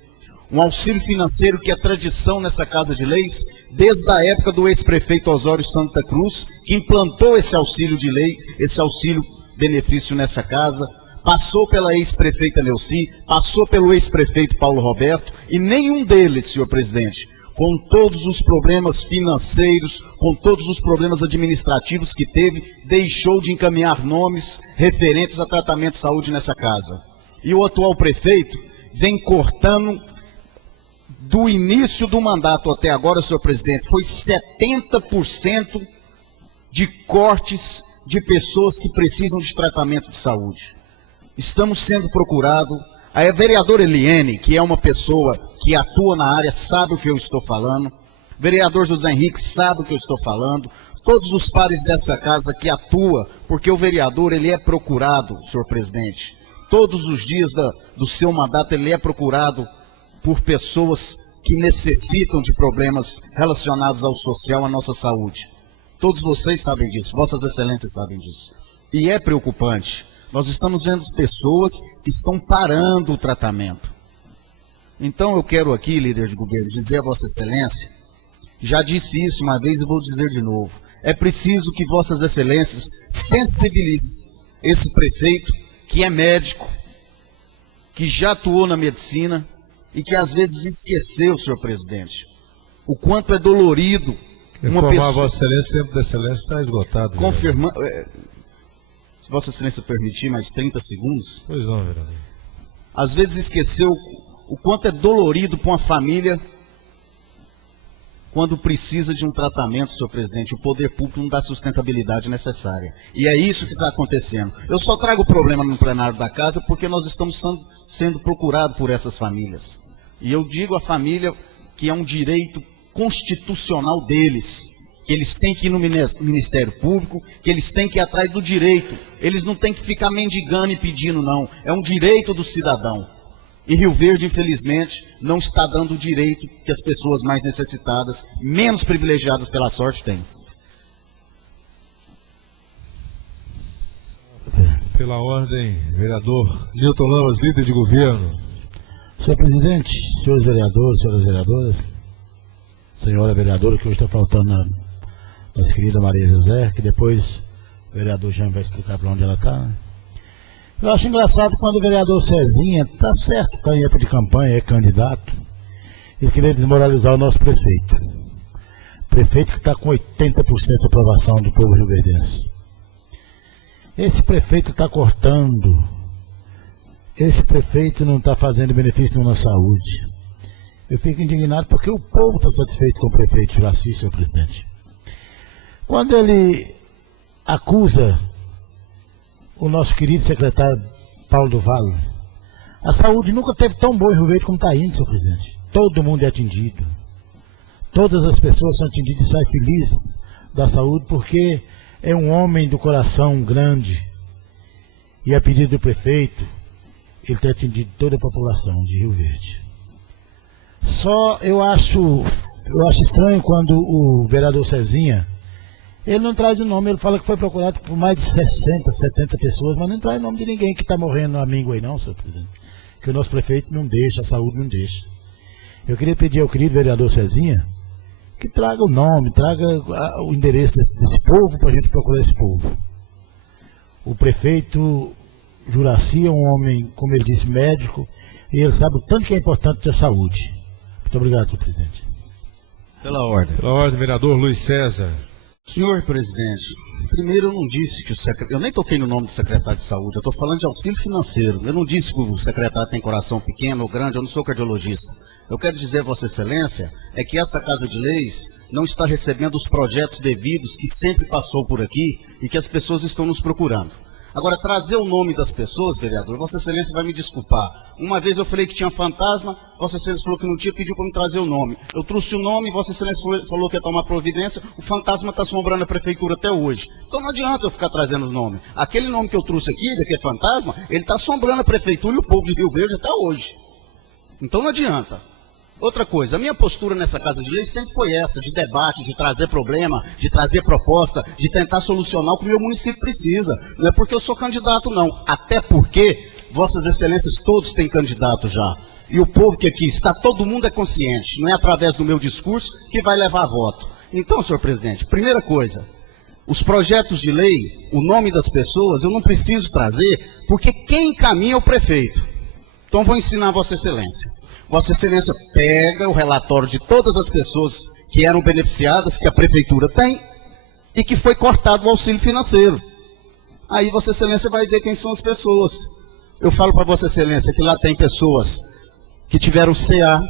Um auxílio financeiro que é tradição nessa Casa de Leis, desde a época do ex-prefeito Osório Santa Cruz, que implantou esse auxílio de lei, esse auxílio benefício nessa casa, passou pela ex-prefeita Neuci, passou pelo ex-prefeito Paulo Roberto, e nenhum deles, senhor presidente, com todos os problemas financeiros, com todos os problemas administrativos que teve, deixou de encaminhar nomes referentes a tratamento de saúde nessa casa. E o atual prefeito vem cortando, do início do mandato até agora, senhor presidente, foi 70% de cortes de pessoas que precisam de tratamento de saúde. Estamos sendo procurados. A vereadora Eliene, que é uma pessoa que atua na área, sabe o que eu estou falando. O vereador José Henrique sabe o que eu estou falando. Todos os pares dessa casa que atua, porque o vereador ele é procurado, senhor presidente. Todos os dias do seu mandato ele é procurado por pessoas que necessitam de problemas relacionados ao social, à nossa saúde. Todos vocês sabem disso, vossas excelências sabem disso. E é preocupante. Nós estamos vendo pessoas que estão parando o tratamento. Então eu quero aqui, líder de governo, dizer a vossa excelência, já disse isso uma vez e vou dizer de novo, é preciso que vossas excelências sensibilizem esse prefeito que é médico, que já atuou na medicina, e que às vezes esqueceu, senhor presidente, o quanto é dolorido uma pessoa... Vossa Excelência, o tempo da Excelência está esgotado. Confirmando... Se Vossa Excelência permitir mais 30 segundos... Pois não, vereador. Às vezes esqueceu o quanto é dolorido para uma família quando precisa de um tratamento, senhor presidente. O poder público não dá a sustentabilidade necessária. E é isso que está acontecendo. Eu só trago o problema no plenário da casa porque nós estamos sendo procurados por essas famílias. E eu digo à família que é um direito constitucional deles, que eles têm que ir no Ministério Público, que eles têm que ir atrás do direito. Eles não têm que ficar mendigando e pedindo, não. É um direito do cidadão. E Rio Verde, infelizmente, não está dando o direito que as pessoas mais necessitadas, menos privilegiadas pela sorte, têm. Pela ordem, vereador Nilton Lamas, líder de governo. Senhor presidente, senhores vereadores, senhoras vereadoras, senhora vereadora, que hoje está faltando a nossa querida Maria José, que depois o vereador Jean vai explicar para onde ela está, né? Eu acho engraçado quando o vereador Cezinha, tá certo, está em época de campanha, é candidato, ele queria desmoralizar o nosso prefeito. Prefeito que está com 80% de aprovação do povo rioverdense. Esse prefeito está cortando, esse prefeito não está fazendo benefício nenhum na saúde. Eu fico indignado porque o povo está satisfeito com o prefeito Juraci, senhor presidente. Quando ele acusa o nosso querido secretário Paulo do Vale, a saúde nunca teve tão boa em Rio Verde como está indo, senhor presidente. Todo mundo é atendido. Todas as pessoas são atendidas e saem felizes da saúde porque é um homem do coração grande. E a pedido do prefeito, ele tem atendido toda a população de Rio Verde. Só eu acho estranho quando o vereador Cezinha, Ele não traz o nome, ele fala que foi procurado por mais de 60, 70 pessoas, mas não traz o nome de ninguém que está morrendo amigo aí não, senhor presidente. Que o nosso prefeito não deixa, a saúde não deixa. Eu queria pedir ao querido vereador Cezinha que traga o nome, traga o endereço desse povo para a gente procurar esse povo. O prefeito Juraci é um homem, como ele disse, médico, e ele sabe o tanto que é importante a saúde. Muito obrigado, senhor presidente. Pela ordem. Pela ordem, vereador Luiz César. Senhor presidente, primeiro eu não disse que eu nem toquei no nome do secretário de saúde, eu estou falando de auxílio financeiro. Eu não disse que o secretário tem coração pequeno ou grande, eu não sou cardiologista. Eu quero dizer, Vossa Excelência, é que essa Casa de Leis não está recebendo os projetos devidos que sempre passou por aqui e que as pessoas estão nos procurando. Agora, trazer o nome das pessoas, vereador, Vossa Excelência vai me desculpar. Uma vez eu falei que tinha fantasma, Vossa Excelência falou que não tinha, pediu para me trazer o nome. Eu trouxe o nome, Vossa Excelência falou que ia tomar providência, o fantasma está assombrando a prefeitura até hoje. Então não adianta eu ficar trazendo os nomes. Aquele nome que eu trouxe aqui, que é fantasma, ele está assombrando a prefeitura e o povo de Rio Verde até hoje. Então não adianta. Outra coisa, a minha postura nessa Casa de Leis sempre foi essa, de debate, de trazer problema, de trazer proposta, de tentar solucionar o que o meu município precisa. Não é porque eu sou candidato, não. Até porque Vossas Excelências todos têm candidato já. E o povo que aqui está, todo mundo é consciente. Não é através do meu discurso que vai levar a voto. Então, senhor presidente, primeira coisa, os projetos de lei, o nome das pessoas, eu não preciso trazer, porque quem encaminha é o prefeito. Então, vou ensinar a Vossa Excelência. Vossa Excelência pega o relatório de todas as pessoas que eram beneficiadas, que a prefeitura tem, e que foi cortado o auxílio financeiro. Aí Vossa Excelência vai ver quem são as pessoas. Eu falo para Vossa Excelência que lá tem pessoas que tiveram CA,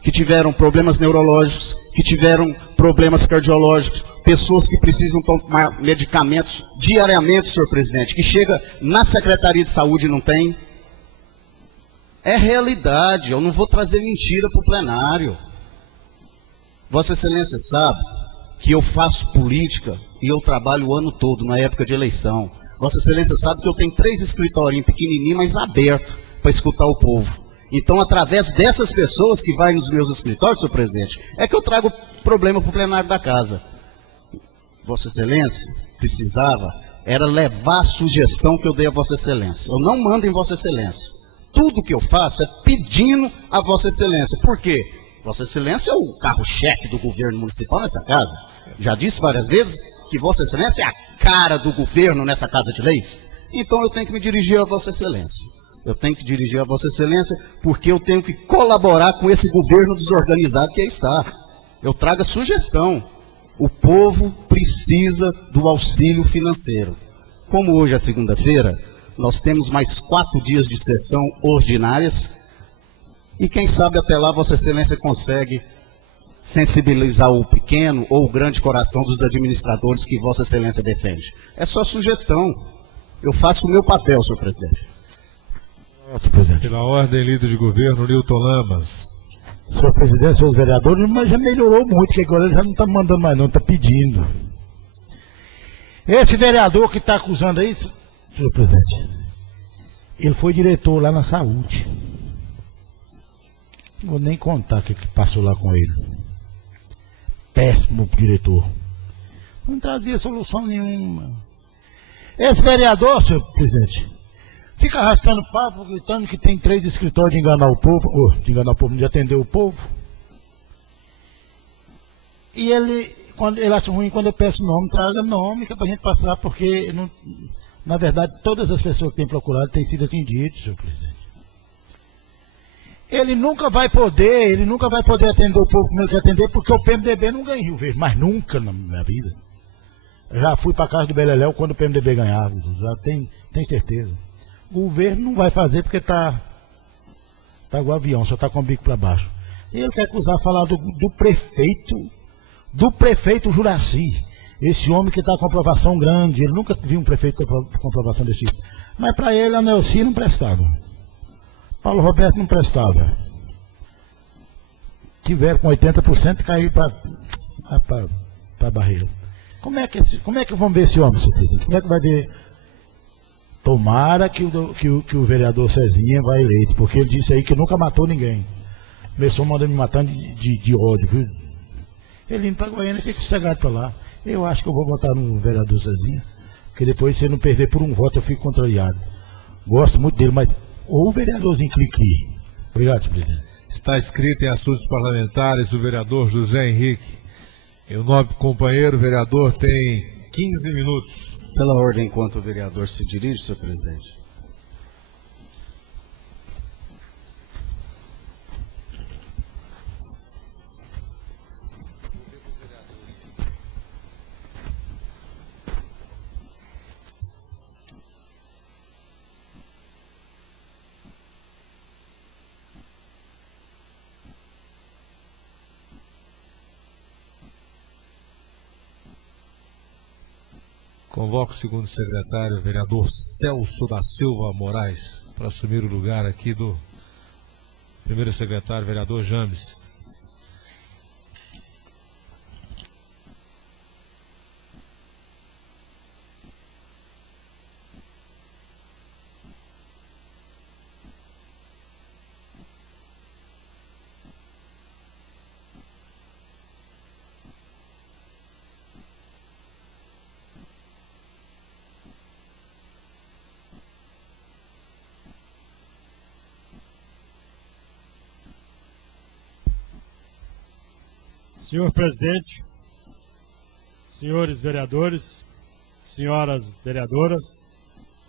que tiveram problemas neurológicos, que tiveram problemas cardiológicos, pessoas que precisam tomar medicamentos diariamente, senhor presidente, que chega na Secretaria de Saúde e não tem. É realidade, eu não vou trazer mentira para o plenário. Vossa Excelência sabe que eu faço política e eu trabalho o ano todo, na época de eleição. Vossa Excelência sabe que eu tenho 3 escritorinhos pequenininhos, mas abertos, para escutar o povo. Então, através dessas pessoas que vai nos meus escritórios, senhor presidente, é que eu trago problema para o plenário da casa. Vossa Excelência precisava, era levar a sugestão que eu dei a Vossa Excelência. Eu não mando em Vossa Excelência. Tudo que eu faço é pedindo a Vossa Excelência. Por quê? Vossa Excelência é o carro-chefe do governo municipal nessa casa. Já disse várias vezes que Vossa Excelência é a cara do governo nessa Casa de Leis. Então eu tenho que me dirigir a Vossa Excelência. Eu tenho que dirigir a Vossa Excelência porque eu tenho que colaborar com esse governo desorganizado que aí está. Eu trago a sugestão. O povo precisa do auxílio financeiro. Como hoje é segunda-feira, nós temos mais 4 dias de sessão ordinárias e quem sabe até lá Vossa Excelência consegue sensibilizar o pequeno ou o grande coração dos administradores que Vossa Excelência defende. É só sugestão. Eu faço o meu papel, senhor presidente. Pela ordem, líder de governo, Nilton Lamas. Senhor presidente, senhores vereadores, mas já melhorou muito, que agora ele já não está mandando mais não, está pedindo. Esse vereador que está acusando aí, senhor presidente, ele foi diretor lá na saúde. Não vou nem contar o que passou lá com ele. Péssimo diretor. Não trazia solução nenhuma. Esse vereador, senhor presidente, fica arrastando papo, gritando que tem 3 escritórios de enganar o povo, de atender o povo. E ele acha ruim quando eu peço nome, traga nome, que é para a gente passar, porque, não, na verdade, todas as pessoas que têm procurado têm sido atendidas, senhor presidente. Ele nunca vai poder atender o povo como ele quer atender, porque o PMDB não ganha em Rio Verde, mas nunca na minha vida. Eu já fui para a casa do Beleléu quando o PMDB ganhava, já tem certeza. O governo não vai fazer porque tá igual avião, só está com o bico para baixo. E ele quer acusar, falar do prefeito Juraci, esse homem que está com aprovação grande. Ele nunca viu um prefeito com aprovação desse tipo. Mas para ele a Nelci não prestava. Paulo Roberto não prestava. Tiveram com 80% caiu para a barreira. Como é que vamos ver esse homem, senhor presidente? Como é que vai ver? Tomara que o vereador Cezinha vai eleito, porque ele disse aí que nunca matou ninguém. Começou mandando me matando de ódio, viu? Ele indo para Goiânia, fica sossegado para lá. Eu acho que eu vou votar no vereador Zezinho, porque depois, se ele não perder por um voto, eu fico contrariado. Gosto muito dele, mas ou o vereadorzinho Cri-Cri. Obrigado, senhor presidente. Está escrito em assuntos parlamentares o vereador José Henrique. E o nobre companheiro vereador tem 15 minutos. Pela ordem, enquanto o vereador se dirige, senhor presidente. Convoco o segundo secretário, o vereador Celso da Silva Moraes, para assumir o lugar aqui do primeiro secretário, vereador James. Senhor presidente, senhores vereadores, senhoras vereadoras,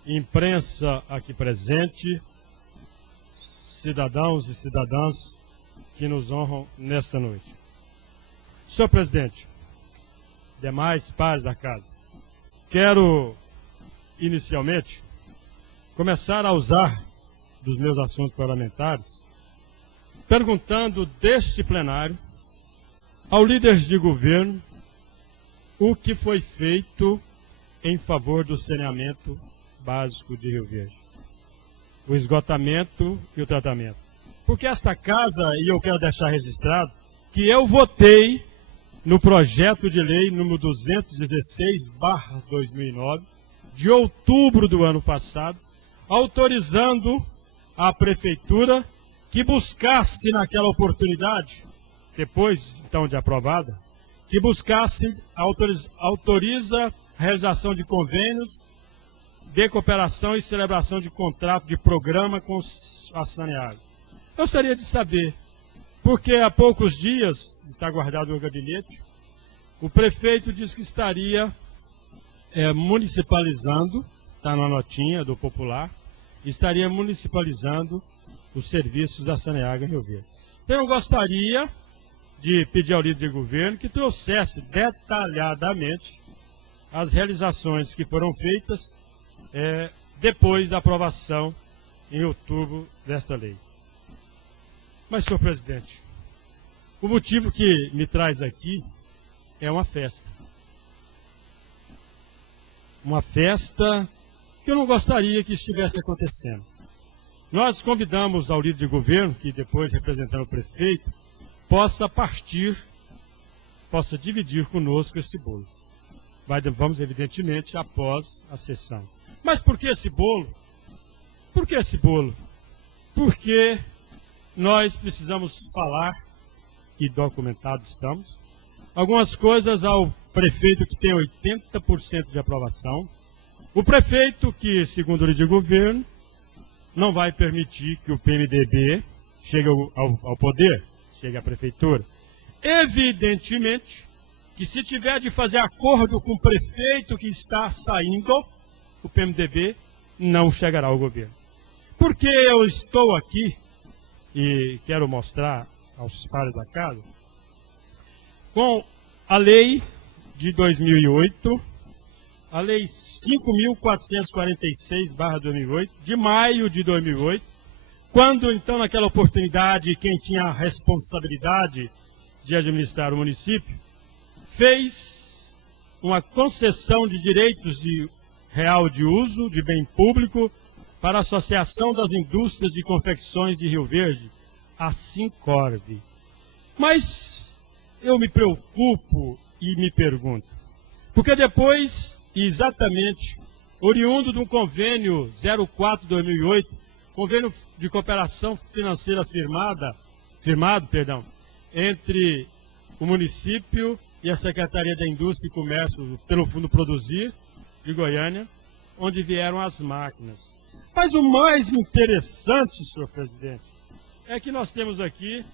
imprensa aqui presente, cidadãos e cidadãs que nos honram nesta noite. Senhor presidente, demais pares da casa, quero inicialmente começar a usar dos meus assuntos parlamentares, perguntando deste plenário ao líder de governo o que foi feito em favor do saneamento básico de Rio Verde, o esgotamento e o tratamento. Porque esta casa, e eu quero deixar registrado, que eu votei no projeto de lei número 216/2009, de outubro do ano passado, autorizando a prefeitura que buscasse naquela oportunidade, depois então de aprovada, que buscasse, autoriza a realização de convênios de cooperação e celebração de contrato de programa com a Saneago. Eu gostaria de saber, porque há poucos dias, está guardado no gabinete, o prefeito disse que estaria municipalizando, está na notinha do Popular, estaria municipalizando os serviços da Saneago em Rio Verde. Então eu gostaria de pedir ao líder de governo que trouxesse detalhadamente as realizações que foram feitas depois da aprovação em outubro desta lei. Mas, senhor presidente, o motivo que me traz aqui é uma festa. Uma festa que eu não gostaria que estivesse acontecendo. Nós convidamos ao líder de governo, que depois, representando o prefeito, possa dividir conosco esse bolo. Vamos, evidentemente, após a sessão. Mas por que esse bolo? Por que esse bolo? Porque nós precisamos falar, e documentados estamos, algumas coisas ao prefeito que tem 80% de aprovação. O prefeito que, segundo o líder de governo, não vai permitir que o PMDB chegue ao poder, chegue à prefeitura. Evidentemente que se tiver de fazer acordo com o prefeito que está saindo, o PMDB não chegará ao governo. Porque eu estou aqui e quero mostrar aos pares da casa com a lei de 2008, a lei 5.446/2008, de maio de 2008, quando, então, naquela oportunidade, quem tinha a responsabilidade de administrar o município, fez uma concessão de direitos real de uso, de bem público, para a Associação das Indústrias de Confecções de Rio Verde, a Sincorv. Mas eu me preocupo e me pergunto, porque depois, exatamente, oriundo de um convênio 04/2008, convênio de cooperação financeira firmado, entre o município e a Secretaria da Indústria e Comércio pelo Fundo Produzir de Goiânia, onde vieram as máquinas. Mas o mais interessante, senhor presidente, é que nós temos aqui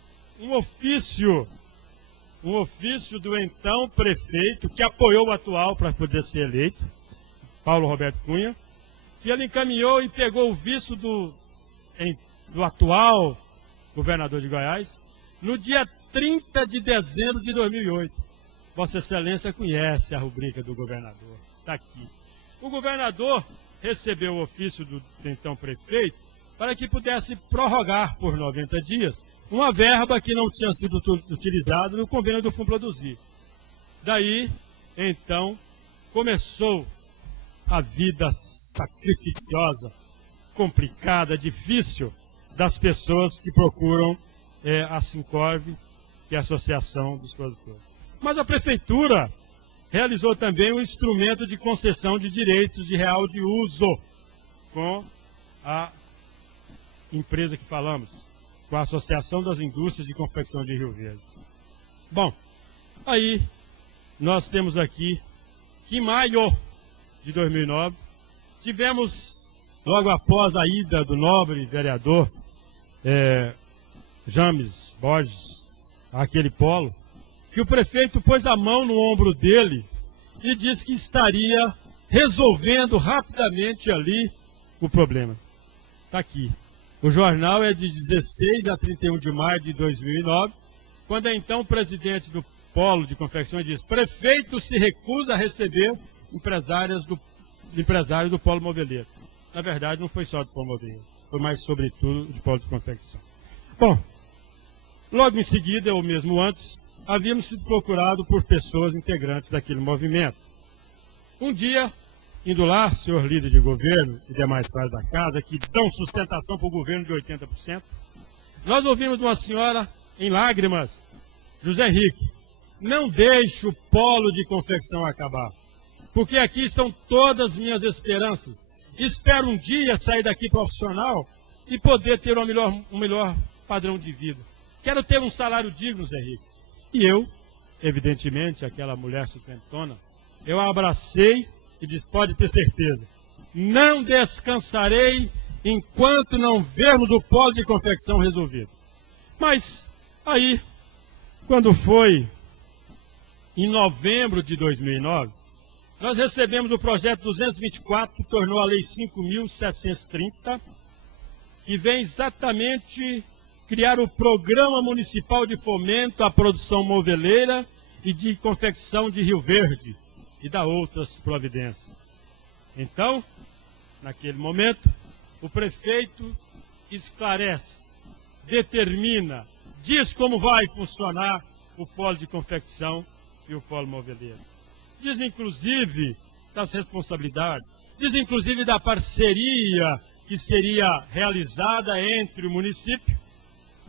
um ofício do então prefeito, que apoiou o atual para poder ser eleito, Paulo Roberto Cunha, que ele encaminhou e pegou o visto do atual governador de Goiás, no dia 30 de dezembro de 2008. Vossa Excelência conhece a rubrica do governador, está aqui. O governador recebeu o ofício do então prefeito para que pudesse prorrogar por 90 dias uma verba que não tinha sido utilizada no convênio do Fundo Produzir. Daí, então, começou a vida sacrificiosa, complicada, difícil das pessoas que procuram a Sincorv, que é a Associação dos Produtores. Mas a Prefeitura realizou também um instrumento de concessão de direitos de real de uso com a empresa que falamos, com a Associação das Indústrias de Confecção de Rio Verde. Bom, aí nós temos aqui que em maio de 2009, tivemos, logo após a ida do nobre vereador James Borges àquele polo, que o prefeito pôs a mão no ombro dele e disse que estaria resolvendo rapidamente ali o problema. Está aqui. O jornal é de 16 a 31 de maio de 2009, quando então o presidente do polo de confecções diz: prefeito se recusa a receber empresários do polo moveleiro. Na verdade, não foi só do polo moveleiro, foi mais sobretudo do polo de confecção. Bom, logo em seguida, ou mesmo antes, havíamos sido procurados por pessoas integrantes daquele movimento. Um dia, indo lá, senhor líder de governo e demais pais da casa, que dão sustentação para o governo de 80%, nós ouvimos de uma senhora em lágrimas: José Henrique, não deixe o polo de confecção acabar, porque aqui estão todas as minhas esperanças. Espero um dia sair daqui profissional e poder ter um melhor padrão de vida. Quero ter um salário digno, Zé Henrique. E eu, evidentemente, aquela mulher cinquentona, eu a abracei e disse: pode ter certeza, não descansarei enquanto não vermos o polo de confecção resolvido. Mas aí, quando foi em novembro de 2009, nós recebemos o projeto 224, que tornou a Lei 5.730, que vem exatamente criar o Programa Municipal de Fomento à Produção Moveleira e de Confecção de Rio Verde, e dá outras providências. Então, naquele momento, o prefeito esclarece, determina, diz como vai funcionar o polo de confecção e o polo moveleiro. Diz inclusive das responsabilidades, diz inclusive da parceria que seria realizada entre o município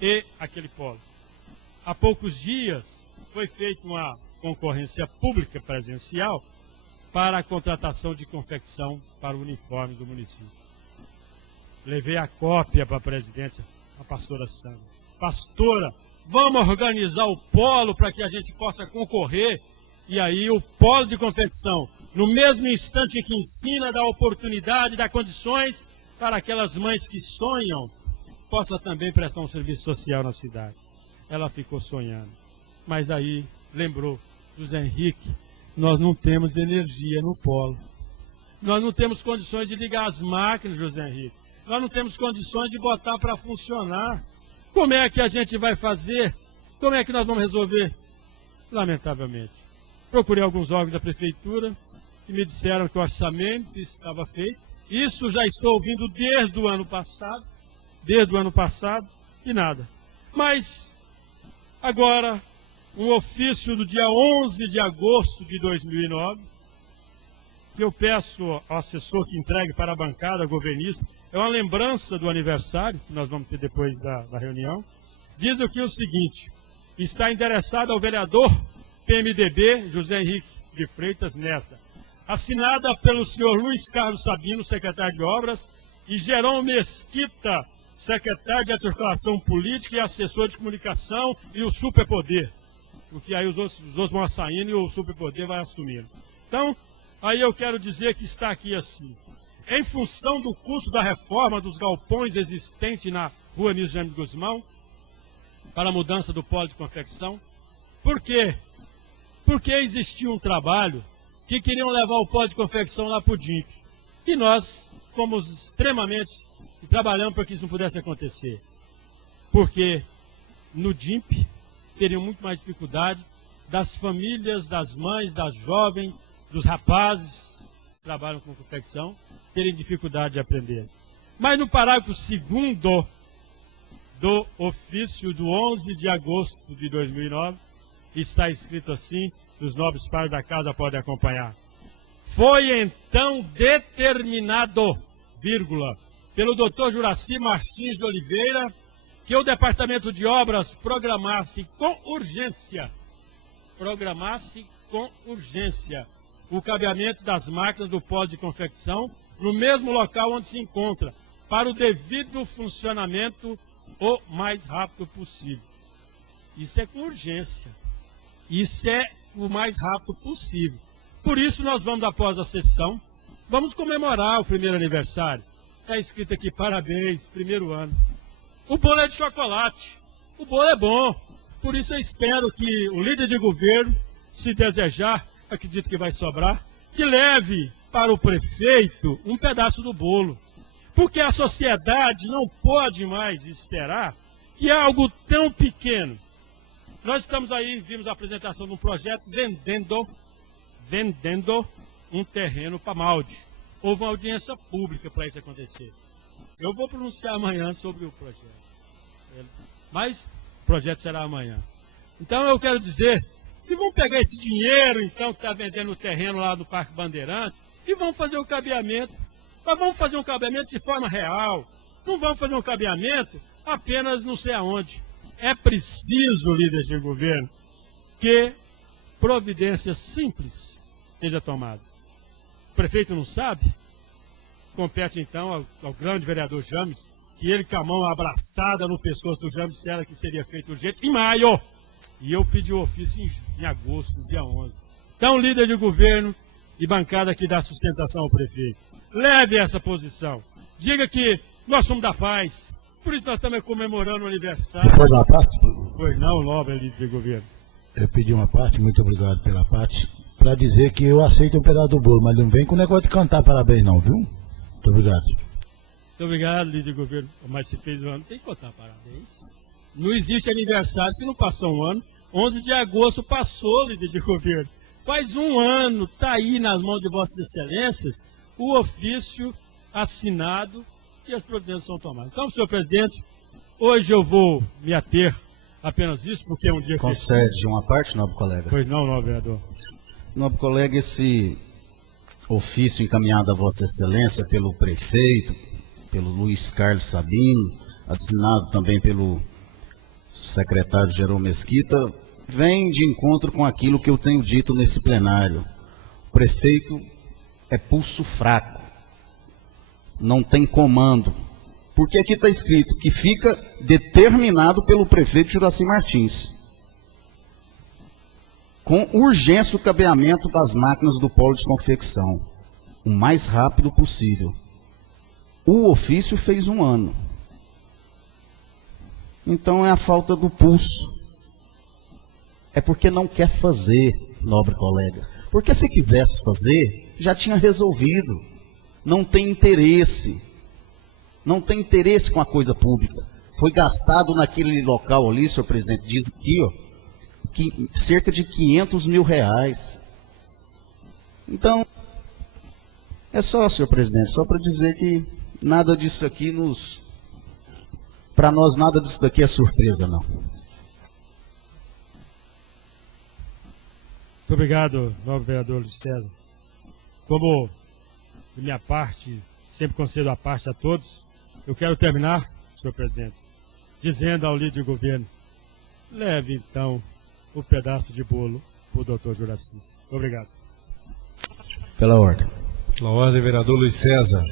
e aquele polo. Há poucos dias foi feita uma concorrência pública presencial para a contratação de confecção para o uniforme do município. Levei a cópia para a presidente, a pastora Sandra. Pastora, vamos organizar o polo para que a gente possa concorrer. E aí o polo de confecção, no mesmo instante em que ensina, dá oportunidade, dá condições para aquelas mães que sonham, possa também prestar um serviço social na cidade. Ela ficou sonhando. Mas aí lembrou, José Henrique, nós não temos energia no polo. Nós não temos condições de ligar as máquinas, José Henrique. Nós não temos condições de botar para funcionar. Como é que a gente vai fazer? Como é que nós vamos resolver? Lamentavelmente. Procurei alguns órgãos da prefeitura que me disseram que o orçamento estava feito. Isso já estou ouvindo desde o ano passado, e nada. Mas, agora, um ofício do dia 11 de agosto de 2009, que eu peço ao assessor que entregue para a bancada governista, é uma lembrança do aniversário, que nós vamos ter depois da reunião, diz aqui o seguinte: está endereçado ao vereador PMDB, José Henrique de Freitas, nesta, assinada pelo senhor Luiz Carlos Sabino, secretário de Obras, e Jerônimo Mesquita, secretário de Articulação Política e assessor de Comunicação e o Superpoder. porque aí os outros vão saindo e o superpoder vai assumindo. Então, aí eu quero dizer que está aqui assim. Em função do custo da reforma dos galpões existentes na rua Nísio Jaime Guzmão, para a mudança do polo de confecção. Por quê? Porque existia um trabalho que queriam levar o polo de confecção lá para o DIMP. E nós fomos extremamente e trabalhamos para que isso não pudesse acontecer. Porque no DIMP teriam muito mais dificuldade das famílias, das mães, das jovens, dos rapazes que trabalham com confecção, terem dificuldade de aprender. Mas no parágrafo 2º do ofício do 11 de agosto de 2009, está escrito assim, os nobres pares da casa podem acompanhar. Foi então determinado, vírgula, pelo Dr. Juraci Martins de Oliveira, que o Departamento de Obras programasse com urgência o cabeamento das máquinas do polo de confecção no mesmo local onde se encontra, para o devido funcionamento o mais rápido possível. Isso é com urgência. Isso é o mais rápido possível. Por isso nós vamos, após a sessão, vamos comemorar o primeiro aniversário. Está escrito aqui, parabéns, primeiro ano. O bolo é de chocolate, o bolo é bom. Por isso eu espero que o líder de governo, se desejar, acredito que vai sobrar, que leve para o prefeito um pedaço do bolo. Porque a sociedade não pode mais esperar que algo tão pequeno. Nós estamos aí, vimos a apresentação de um projeto vendendo um terreno para Malde. Houve uma audiência pública para isso acontecer. Eu vou pronunciar amanhã sobre o projeto. Mas o projeto será amanhã. Então eu quero dizer que vamos pegar esse dinheiro, então, que está vendendo o terreno lá do Parque Bandeirante, e vamos fazer o cabeamento. Mas vamos fazer um cabeamento de forma real. Não vamos fazer um cabeamento apenas não sei aonde. É preciso, líderes de governo, que providências simples seja tomada. O prefeito não sabe? Compete então ao grande vereador James, que ele com a mão abraçada no pescoço do James disseram que seria feito urgente em maio. E eu pedi o ofício em agosto, no dia 11. Então, líder de governo e bancada que dá sustentação ao prefeito, leve essa posição. Diga que nós somos da paz. Por isso nós estamos comemorando o aniversário. Foi uma parte? Pois não, nobre líder de governo. Eu pedi uma parte, muito obrigado pela parte, para dizer que eu aceito um pedaço do bolo, mas não vem com o negócio de cantar parabéns não, viu? Muito obrigado. Muito obrigado, líder de governo. Mas se fez um ano, tem que contar parabéns. Não existe aniversário se não passar um ano. 11 de agosto passou, líder de governo. Faz um ano, está aí nas mãos de vossas excelências, o ofício assinado e as providências são tomadas. Então, senhor presidente, hoje eu vou me ater apenas isso, porque é um dia... Concede uma parte, nobre colega? Pois não, nobre vereador. Nobre colega, esse ofício encaminhado a vossa excelência pelo prefeito, pelo Luiz Carlos Sabino, assinado também pelo secretário Jerôme Mesquita, vem de encontro com aquilo que eu tenho dito nesse plenário. O prefeito é pulso fraco, não tem comando, porque aqui está escrito que fica determinado pelo prefeito Juraci Martins, com urgência o cabeamento das máquinas do polo de confecção, o mais rápido possível. O ofício fez um ano. Então é a falta do pulso. É porque não quer fazer, nobre colega. Porque se quisesse fazer, já tinha resolvido. Não tem interesse. Não tem interesse com a coisa pública. Foi gastado naquele local ali, senhor presidente, diz aqui, ó, que cerca de 500 mil reais. Então, é só, senhor presidente, só para dizer que nada disso aqui para nós nada disso daqui é surpresa, não. Muito obrigado, nobre vereador Luiz César. Como de minha parte, sempre concedo a parte a todos, eu quero terminar, senhor presidente, dizendo ao líder de governo, leve então o pedaço de bolo para o doutor Juraci. Obrigado. Pela ordem. Pela ordem, vereador Luiz César.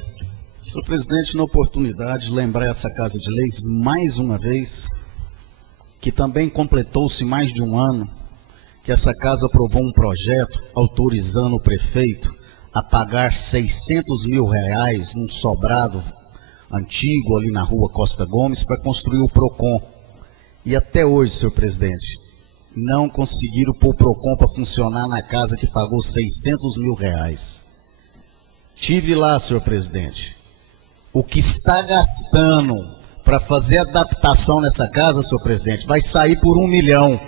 Senhor presidente, na oportunidade de lembrar essa Casa de Leis mais uma vez, que também completou-se mais de um ano, que essa casa aprovou um projeto autorizando o prefeito a pagar R$600 mil num sobrado antigo ali na rua Costa Gomes para construir o PROCON. E até hoje, senhor presidente, não conseguiram pôr o PROCON para funcionar na casa que pagou R$600 mil. Tive lá, senhor presidente. O que está gastando para fazer adaptação nessa casa, senhor presidente, vai sair por R$1 milhão.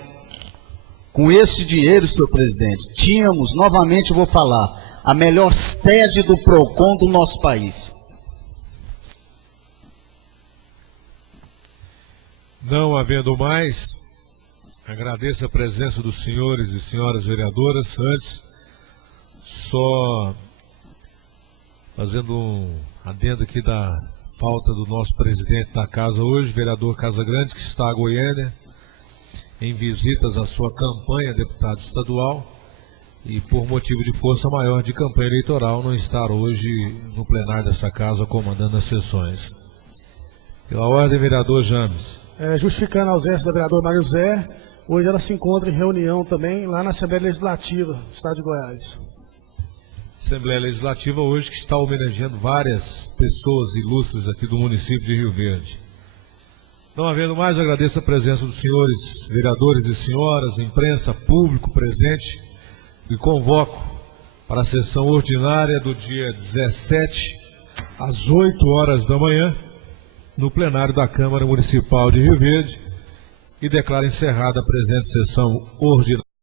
Com esse dinheiro, senhor presidente, tínhamos, novamente eu vou falar, a melhor sede do PROCON do nosso país. Não havendo mais, agradeço a presença dos senhores e senhoras vereadoras. Antes, só fazendo um adendo aqui da falta do nosso presidente da casa hoje, vereador Casagrande, que está a Goiânia, em visitas à sua campanha, deputado estadual, e por motivo de força maior de campanha eleitoral, não estar hoje no plenário dessa casa comandando as sessões. Pela ordem, vereador James. Justificando a ausência da vereadora Maria José, hoje ela se encontra em reunião também lá na Assembleia Legislativa do Estado de Goiás. Assembleia Legislativa hoje que está homenageando várias pessoas ilustres aqui do município de Rio Verde. Não havendo mais, agradeço a presença dos senhores vereadores e senhoras, imprensa, público presente, e convoco para a sessão ordinária do dia 17, às 8 horas da manhã, no plenário da Câmara Municipal de Rio Verde, e declaro encerrada a presente sessão ordinária.